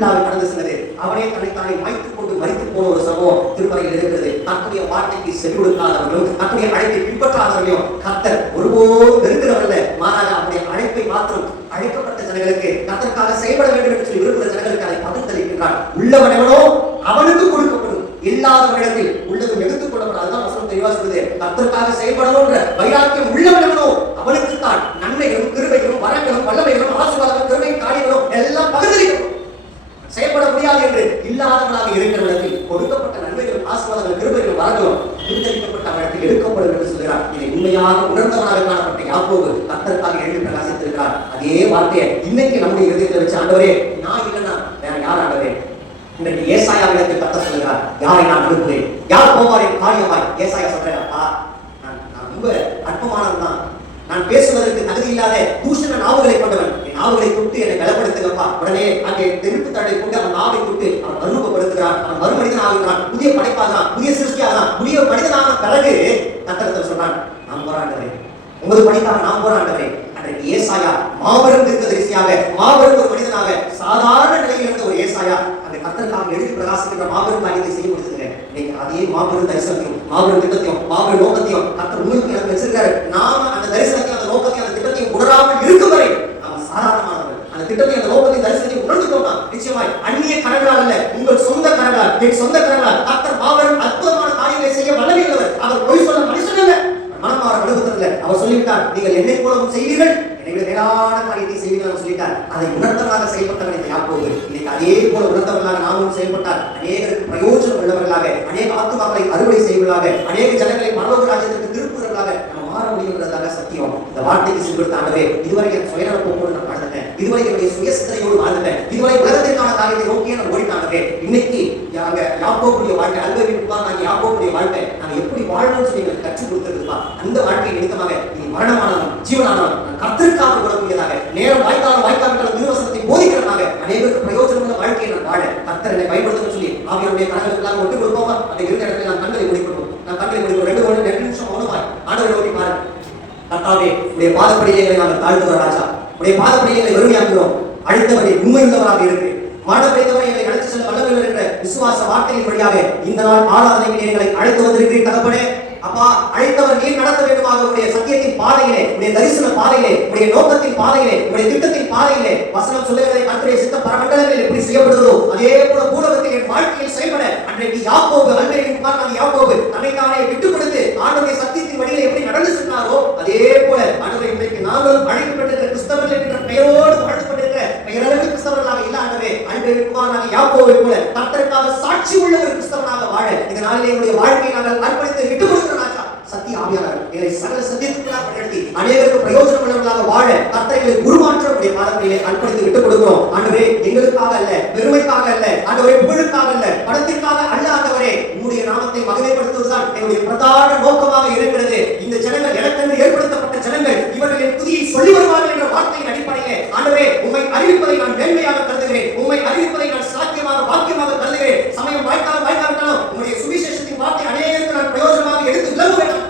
திருவிழாவை கடந்து சென்றது. அவனே தன்னைத்தானே மாய்த்துக் கொண்டு மரித்து போன ஒரு சம்பவம் திருமறையில் இருக்கிறது. கர்த்தருடைய வார்த்தைக்கு செவி கொடுக்காதவர்களும் கர்த்தருடைய அழைப்பை பின்பற்றாதவர்களையும் கர்த்தர் ஒருபோதும் வெறுக்கிறவல்ல, மாறாக அவருடைய அழைப்பை மாத்திரம் அழைக்கப்பட்ட ஜனங்களுக்கு கர்த்தருக்காக செயல்பட வேண்டும் என்று சொல்லி விரும்புகிற ஜனங்களுக்கு அதை பகிர்ந்தளிக்கின்றார். உள்ளவன் எவனோ அவனுக்கு கொடுக்கப்படும், இல்லாதவனிடத்தில் உள்ளதும் எடுத்துக் கொள்ளப்படும். அதுதான் வசனம் தெளிவா சொல்லுது. கர்த்தருக்காக செயல்படணும்ன்ற வைராக்கியம் உள்ளவன் எவனோ அவனுக்குத்தான் நன்மைகளும் கிருபைகளும் வரங்களும் வல்லமைகளும் ஆசீர்வாதங்களும் கிருபை காரியங்களும் எல்லாம் பகிர்ந்தளிக்கப்படும். செயல்பட முடியாது என்று இல்லாதவனாக இருக்கிறவர்கள் கொடுக்கப்பட்ட நன்மைகளும் ஆசீர்வாதங்களும் கிருபைகளும் வரங்களும் பிரித்தளிக்கப்பட்ட அவனுக்கு எடுக்கப்படும் என்று சொல்கிறார். இதை உண்மையாக உணர்ந்தவனாக காணப்பட்ட யாக்கோபு கர்த்தருக்காக எழுதி பிரகாசித்திருக்கிறார். அதே வார்த்தையை இன்னைக்கு நம்முடைய இதயத்தில் வச்சு, ஆண்டவரே நான் இல்லைன்னா வேற யார் ஆண்டவரே? இன்றைக்கு ஏசாயாவிடத்தில் கர்த்தர் சொல்கிறார், யாரை நான் அனுப்புவேன், யார் போவார் என் காரியமாய்? ஏசாயா சொல்றேன், நான் ரொம்ப அற்பமானவன் தான், நான் பேசுவதற்கு தகுதி இல்லாத தூஷண நாவுகளை கொண்டவன், என் நாவுகளை தொட்டு என்னை பலப்படுத்துங்கப்பா. உடனே அங்கே தெருப்பு தடை கொண்டு அவன் நாவை தொட்டு அவன் மறுரூபப்படுத்துகிறான், அவன் மறுமனிதன் ஆகிறான், புதிய படைப்பாகிறான், புதிய சிருஷ்டியாகிறான். புதிய மனிதனான பிறகு கர்த்தர் சொன்னான், நான் போராண்டவரே, உமது பணிக்காக நான் போராண்டவரே. அன்றைக்கு ஏசாயா மாபெரும் தீர்க்கதரிசியாக, மாபெரும் ஒரு மனிதனாக, சாதாரண நிலையில் இருந்த ஒரு ஏசாயா அந்த கர்த்தருக்காக எழுதி பிரகாசிக்கிற மாபெரும் காரியத்தை செய்ய முடியுதுங்க. இன்னைக்கு அதே மாபெரும் தரிசனத்தையும் மாபெரும் திட்டத்தையும் மாபெரும் நோக்கத்தையும் கர்த்தர் உங்களுக்கு எனக்கு வச்சிருக்காரு. நாம அந்த தரிசனத்தையும் அந்த நோக்கத்தையும் அந்த திட்டத்தையும் உணராமல் இருக்கும் வரை நாம சாதாரணமானவர்கள். அந்த திட்டத்தையும் அந்த நோக்கத்தையும் தரிசனத்தையும் உணர்ந்துட்டோம்னா நிச்சயமாய் அந்நிய கரங்களால் அல்ல, உங்கள் சொந்த கரங்களால், என் சொந்த கரங்களால் கர்த்தர் மாபெரும் அற்புதமான காரியங்களை செய்ய வல்லமை உள்ளவர். அவர் பொய் சொல்ல மனுஷன் அல்ல, மனமாற அனுபவத்தில் அவர் சொல்லிவிட்டார், நீங்கள் என்னை போலவும் செய்வீர்கள், என்னை மேலான காரியத்தை செய்வீர்கள் சொல்லிட்டார். அதை உணர்ந்தவர்களாக செயல்பட்டவர் இந்த யாக்கோபு. இன்னைக்கு அதே போல உணர்ந்தவர்களாக நாமும் செயல்பட்டால் அநேகருக்கு பிரயோஜனம் உள்ளவர்களாக, அநேக ஆத்துமாக்களை அறுவடை செய்வர்களாக, அநேக ஜனங்களை பரலோக ராஜ்யத்திற்கு திருப்புவர்களாக நம்ம மாற முடியுங்கிறதாக சத்தியம். இந்த வார்த்தைக்கு செல்வதற்காகவே இதுவரை என் சுயநல போக்குவரத்து நான் வாழ்ந்துட்டேன், இதுவரை என்னுடைய சுயசிந்தனையோடு வாழ்ந்துட்டேன், இதுவரை உலகத்திற்கான காரியத்தை நோக்கியே நான் ஓடிட்டாங்க. இன்னைக்கு யாக்கோபுடைய வாழ்க்கை, அல்பவிற்கான யாக்கோபுடைய வாழ்க்கை நாங்க எப்படி வாழணும்னு சொல்லி எங்களுக்கு கற்றுக் கொடுத்திருப்பா. அந்த வாழ்க்கை நிமித்தமாக நீ மரணமானவன் ஜீவனானவன் கர்த்தருக்காக கூடக்கூடியதாக, நேரம் வாய்க்காலம் வாய்க்காவிட்டால் திருவசனத்தை போதிக்கிறதாக அநேகருக்கு பிரயோஜனமுள்ள வாழ்க்கையை நான் வாழ கர்த்தர் என்னை பயன்படுத்த சொல்லி ஆவியாருடைய கரங்களுக்காக ஒட்டு கொடுப்போமா? அந்த இருந்த இடத்துல நான் கண்களை முடிக்கணும். நான் கண்களை முடிக்கணும். 2 நிமிஷம் மௌனமாய் ஆண்டவரை நோக்கி பாருங்க. கர்த்தாவே, உடைய பாதப்படியை நாங்கள் தாழ்த்துகிறோம் ராஜா, உடைய பாதப்படியை வெறுமையாக்குகிறோம். அழைத்தவரை உண்மையுள்ளவராக இருக்கு, மரணப்படைத்தவரை எங்களை அழைத்து செல்ல வல்லமையுள்ள என்ற விசுவாச வார்த்தையின் வழியாக இந்த நாள் ஆராதனைக்கு எங்களை அழைத்து வந்திருக்கிறீர் தகப்பனே. அப்பா, அழைத்தவர் நீர் நடத்த வேண்டுமாக உடைய சத்தியத்தின் பாதையிலே, உடைய தரிசன பாதையிலே, உடைய நோக்கத்தின் பாதையிலே, உடைய திட்டத்தின் பாதையிலே வசனம் சொல்லுகிறதை கர்த்தருடைய சித்த பரமண்டலங்களில் எப்படி செய்யப்படுகிறதோ அதே போல பூலோகத்தில் என் வாழ்க்கையில் செயல்பட அன்றைக்கு யாக்கோபு அல்பேரின் குமாரனான யாக்கோபு தன்னைத்தானே விட்டுக் கொடுத்து ஆண்டவருடைய சத்தியத்தின் வழியிலே எப்படி நடந்து சென்றாரோ அதே போல ஆண்டவரே இன்றைக்கு நாங்களும் அழைக்கப்பட்டிருக்கிற கிறிஸ்தவர்கள் என்ற பெயரோடு வாழ்ந்து கொண்டிருக்கிற பெயரளவு கிறிஸ்தவர்களாக இல்ல ஆண்டவரே, அல்பேரின் குமாரனான யாக்கோபை போல கர்த்தருக்காக சாட்சி உள்ள ஒரு கிறிஸ்தவனாக வாழ இந்த நாளிலே என்னுடைய வாழ்க்கையை நாங்கள் அர்ப்பணித்து விட்டுக் கொடுக்கிறோம். சத்திய ஆவியானவர் எங்களை சகல சத்தியத்துக்குள்ளாக வழிநடத்தி அநேகருக்கு பிரயோஜனம் உள்ளவர்களாக வாழ கர்த்தரை உருமாற்ற உடைய பாதங்களிலே அர்ப்பணித்து விட்டுக் கொடுக்கிறோம். ஆண்டவரே, எங்களுக்காக அல்ல, பெருமைக்காக அல்ல, ஆண்டவரே புகழுக்காக அல்ல, பணத்திற்காக அல்ல ஆண்டவரே, உம்முடைய நாமத்தை மகிமைப்படுத்துவதுதான் எங்களுடைய பிரதான நோக்கமாக இருக்கிறது. இந்த ஜனங்கள் எனக்கென்று ஏற்படுத்தப்பட்ட ஜனங்கள், இவர்கள் என் துதியை சொல்லி வருவார்கள் என்ற வார்த்தையின் அடிப்படையிலே ஆண்டவரே உம்மை அறிவிப்பதை நான் மேன்மையாக கருதுகிறேன், உம்மை அறிவிப்பதை நான் சாத்தியமாக வாக்கியமாக கருதுகிறேன். சமயம் வாய்க்காவிட்டாலும் உம்முடைய சுவிசேஷத்தின் வார்த்தை அநேகருக்கு நான் பிரயோஜனமாக எடுத்து விளங்க வேண்டும்.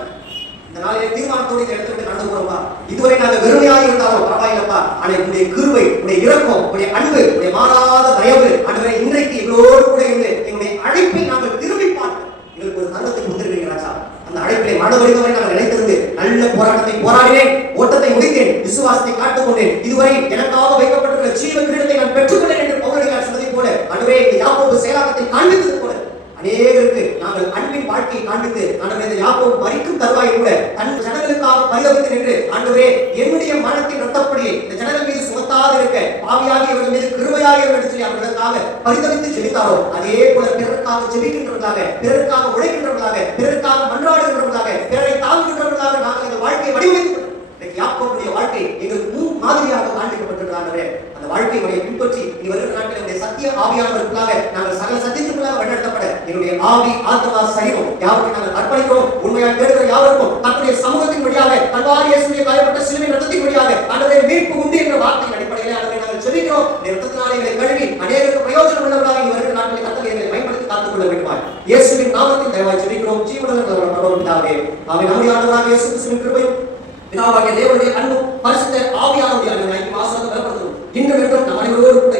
இந்த நாளிலே தீர்மானத்தோடு இந்த இடத்துக்கு நடந்து போறோம்ப்பா. இதுவரை நாங்கள் வெறுமையாக இருந்தாலும் பரவாயில்லப்பா, ஆனால் உடைய கிருபை, உடைய இரக்கம், உடைய அன்பு, உடைய மாறாத தயவு ஆண்டவரே இன்றைக்கு எங்களோடு கூட இருந்து எங்களுடைய அழைப்பை நாங்கள் திரும்பி பார்த்து எங்களுக்கு ஒரு தருணத்தை கொடுத்திருக்கிறீங்க ராஜா. அந்த அழைப்பிலே மனவழிவரை நாங்கள் நினைத்திருந்து நல்ல போராட்டத்தை போராடினேன், ஓட்டத்தை முடித்தேன், விசுவாசத்தை காட்டுக்கொண்டேன், இதுவரை எனக்காக வைக்கப்பட்டிருக்கிற ஜீவ கிரீடத்தை நான் பெற்றுக்கொண்டேன் என்று பவுலடியார் சொன்னதை போல ஆண்டவரே இந்த யாக்கோபு செயலாக்கத்தை காண்பித்தது போல அநேகருக்கு நாங்கள் அன்பின் வாழ்க்கையை காண்பித்து ஆண்டவரே இந்த யாக்கோபு மரிக்கும் தருவாயை கூட தன் ஜனங்களுக்காக பரிதவித்து நின்று ஆண்டவரே என்னுடைய மனத்தின் ரத்தப்படியை இந்த ஜனங்கள் மீது சுமத்தாது இருக்க பாவியாகி அவர்கள் மீது கிருபையாக என்று சொல்லி அவர்களுக்காக பரிதவித்து ஜெபித்தாரோ அதே போல பிறருக்காக ஜெபிக்கின்றவர்களாக, பிறருக்காக உழைக்கின்றவர்களாக, பிறருக்காக மன்றாடுகின்றவர்களாக, பிறரை தாங்குகின்றவர்களாக நாங்கள் இந்த வாழ்க்கையை வடிவமைத்து யாக்கோபுடைய வாழ்க்கை எங்களுக்கு முன் மாதிரியாக காண்பிக்கப்பட்டிருக்கிறார்களே. அந்த வாழ்க்கை முறையை பின்பற்றி இனி வருகிற நாட்களில் சத்திய ஆவியானவர்களுக்காக நாங்கள் சகல சத்தியத்துக்குள்ளாக வழிநடத்தப்பட என்னுடைய ஆவி ஆத்மா சரீரம் யாருக்கு நாங்கள் அர்ப்பணிக்கிறோம். உண்மையாக தேடுகிற யாருக்கும் தன்னுடைய சமூகத்தின் வழியாக கல்வாரி இயேசுவின் காயப்பட்ட சிலுவையின் ரத்தத்தின் வழியாக ஆண்டவரே மீட்பு உண்டு என்ற வார்த்தையின் அடிப்படையில் ஆண்டவரே நாங்கள் ஜெபிக்கிறோம். இந்த ரத்தத்தினாலே எங்களை கழுவி அநேகருக்கு பிரயோஜனம் உள்ளவர்களாக இனி வருகிற நாட்களில் கர்த்தர் எங்களை பயன்படுத்தி காத்துக் கொள்ள வேண்டுமாய் இயேசுவின் நாமத்தில் தயவாய் ஜெபிக்கிறோம். ஜீவனுள்ள பரலோகபிதாவே, ஆமென். நம்முடைய ஆண்டவராகிய இயேசு கிறிஸ்துவின் கிருபையும் பிதாவாகிய தேவனுடைய அன்பும் பரிசுத்த ஆவியானவருடைய ஐக்கிய வாசத்தை பலப்படுத்தும் இன்றும் என்றும் நம் அனைவரோடு கூட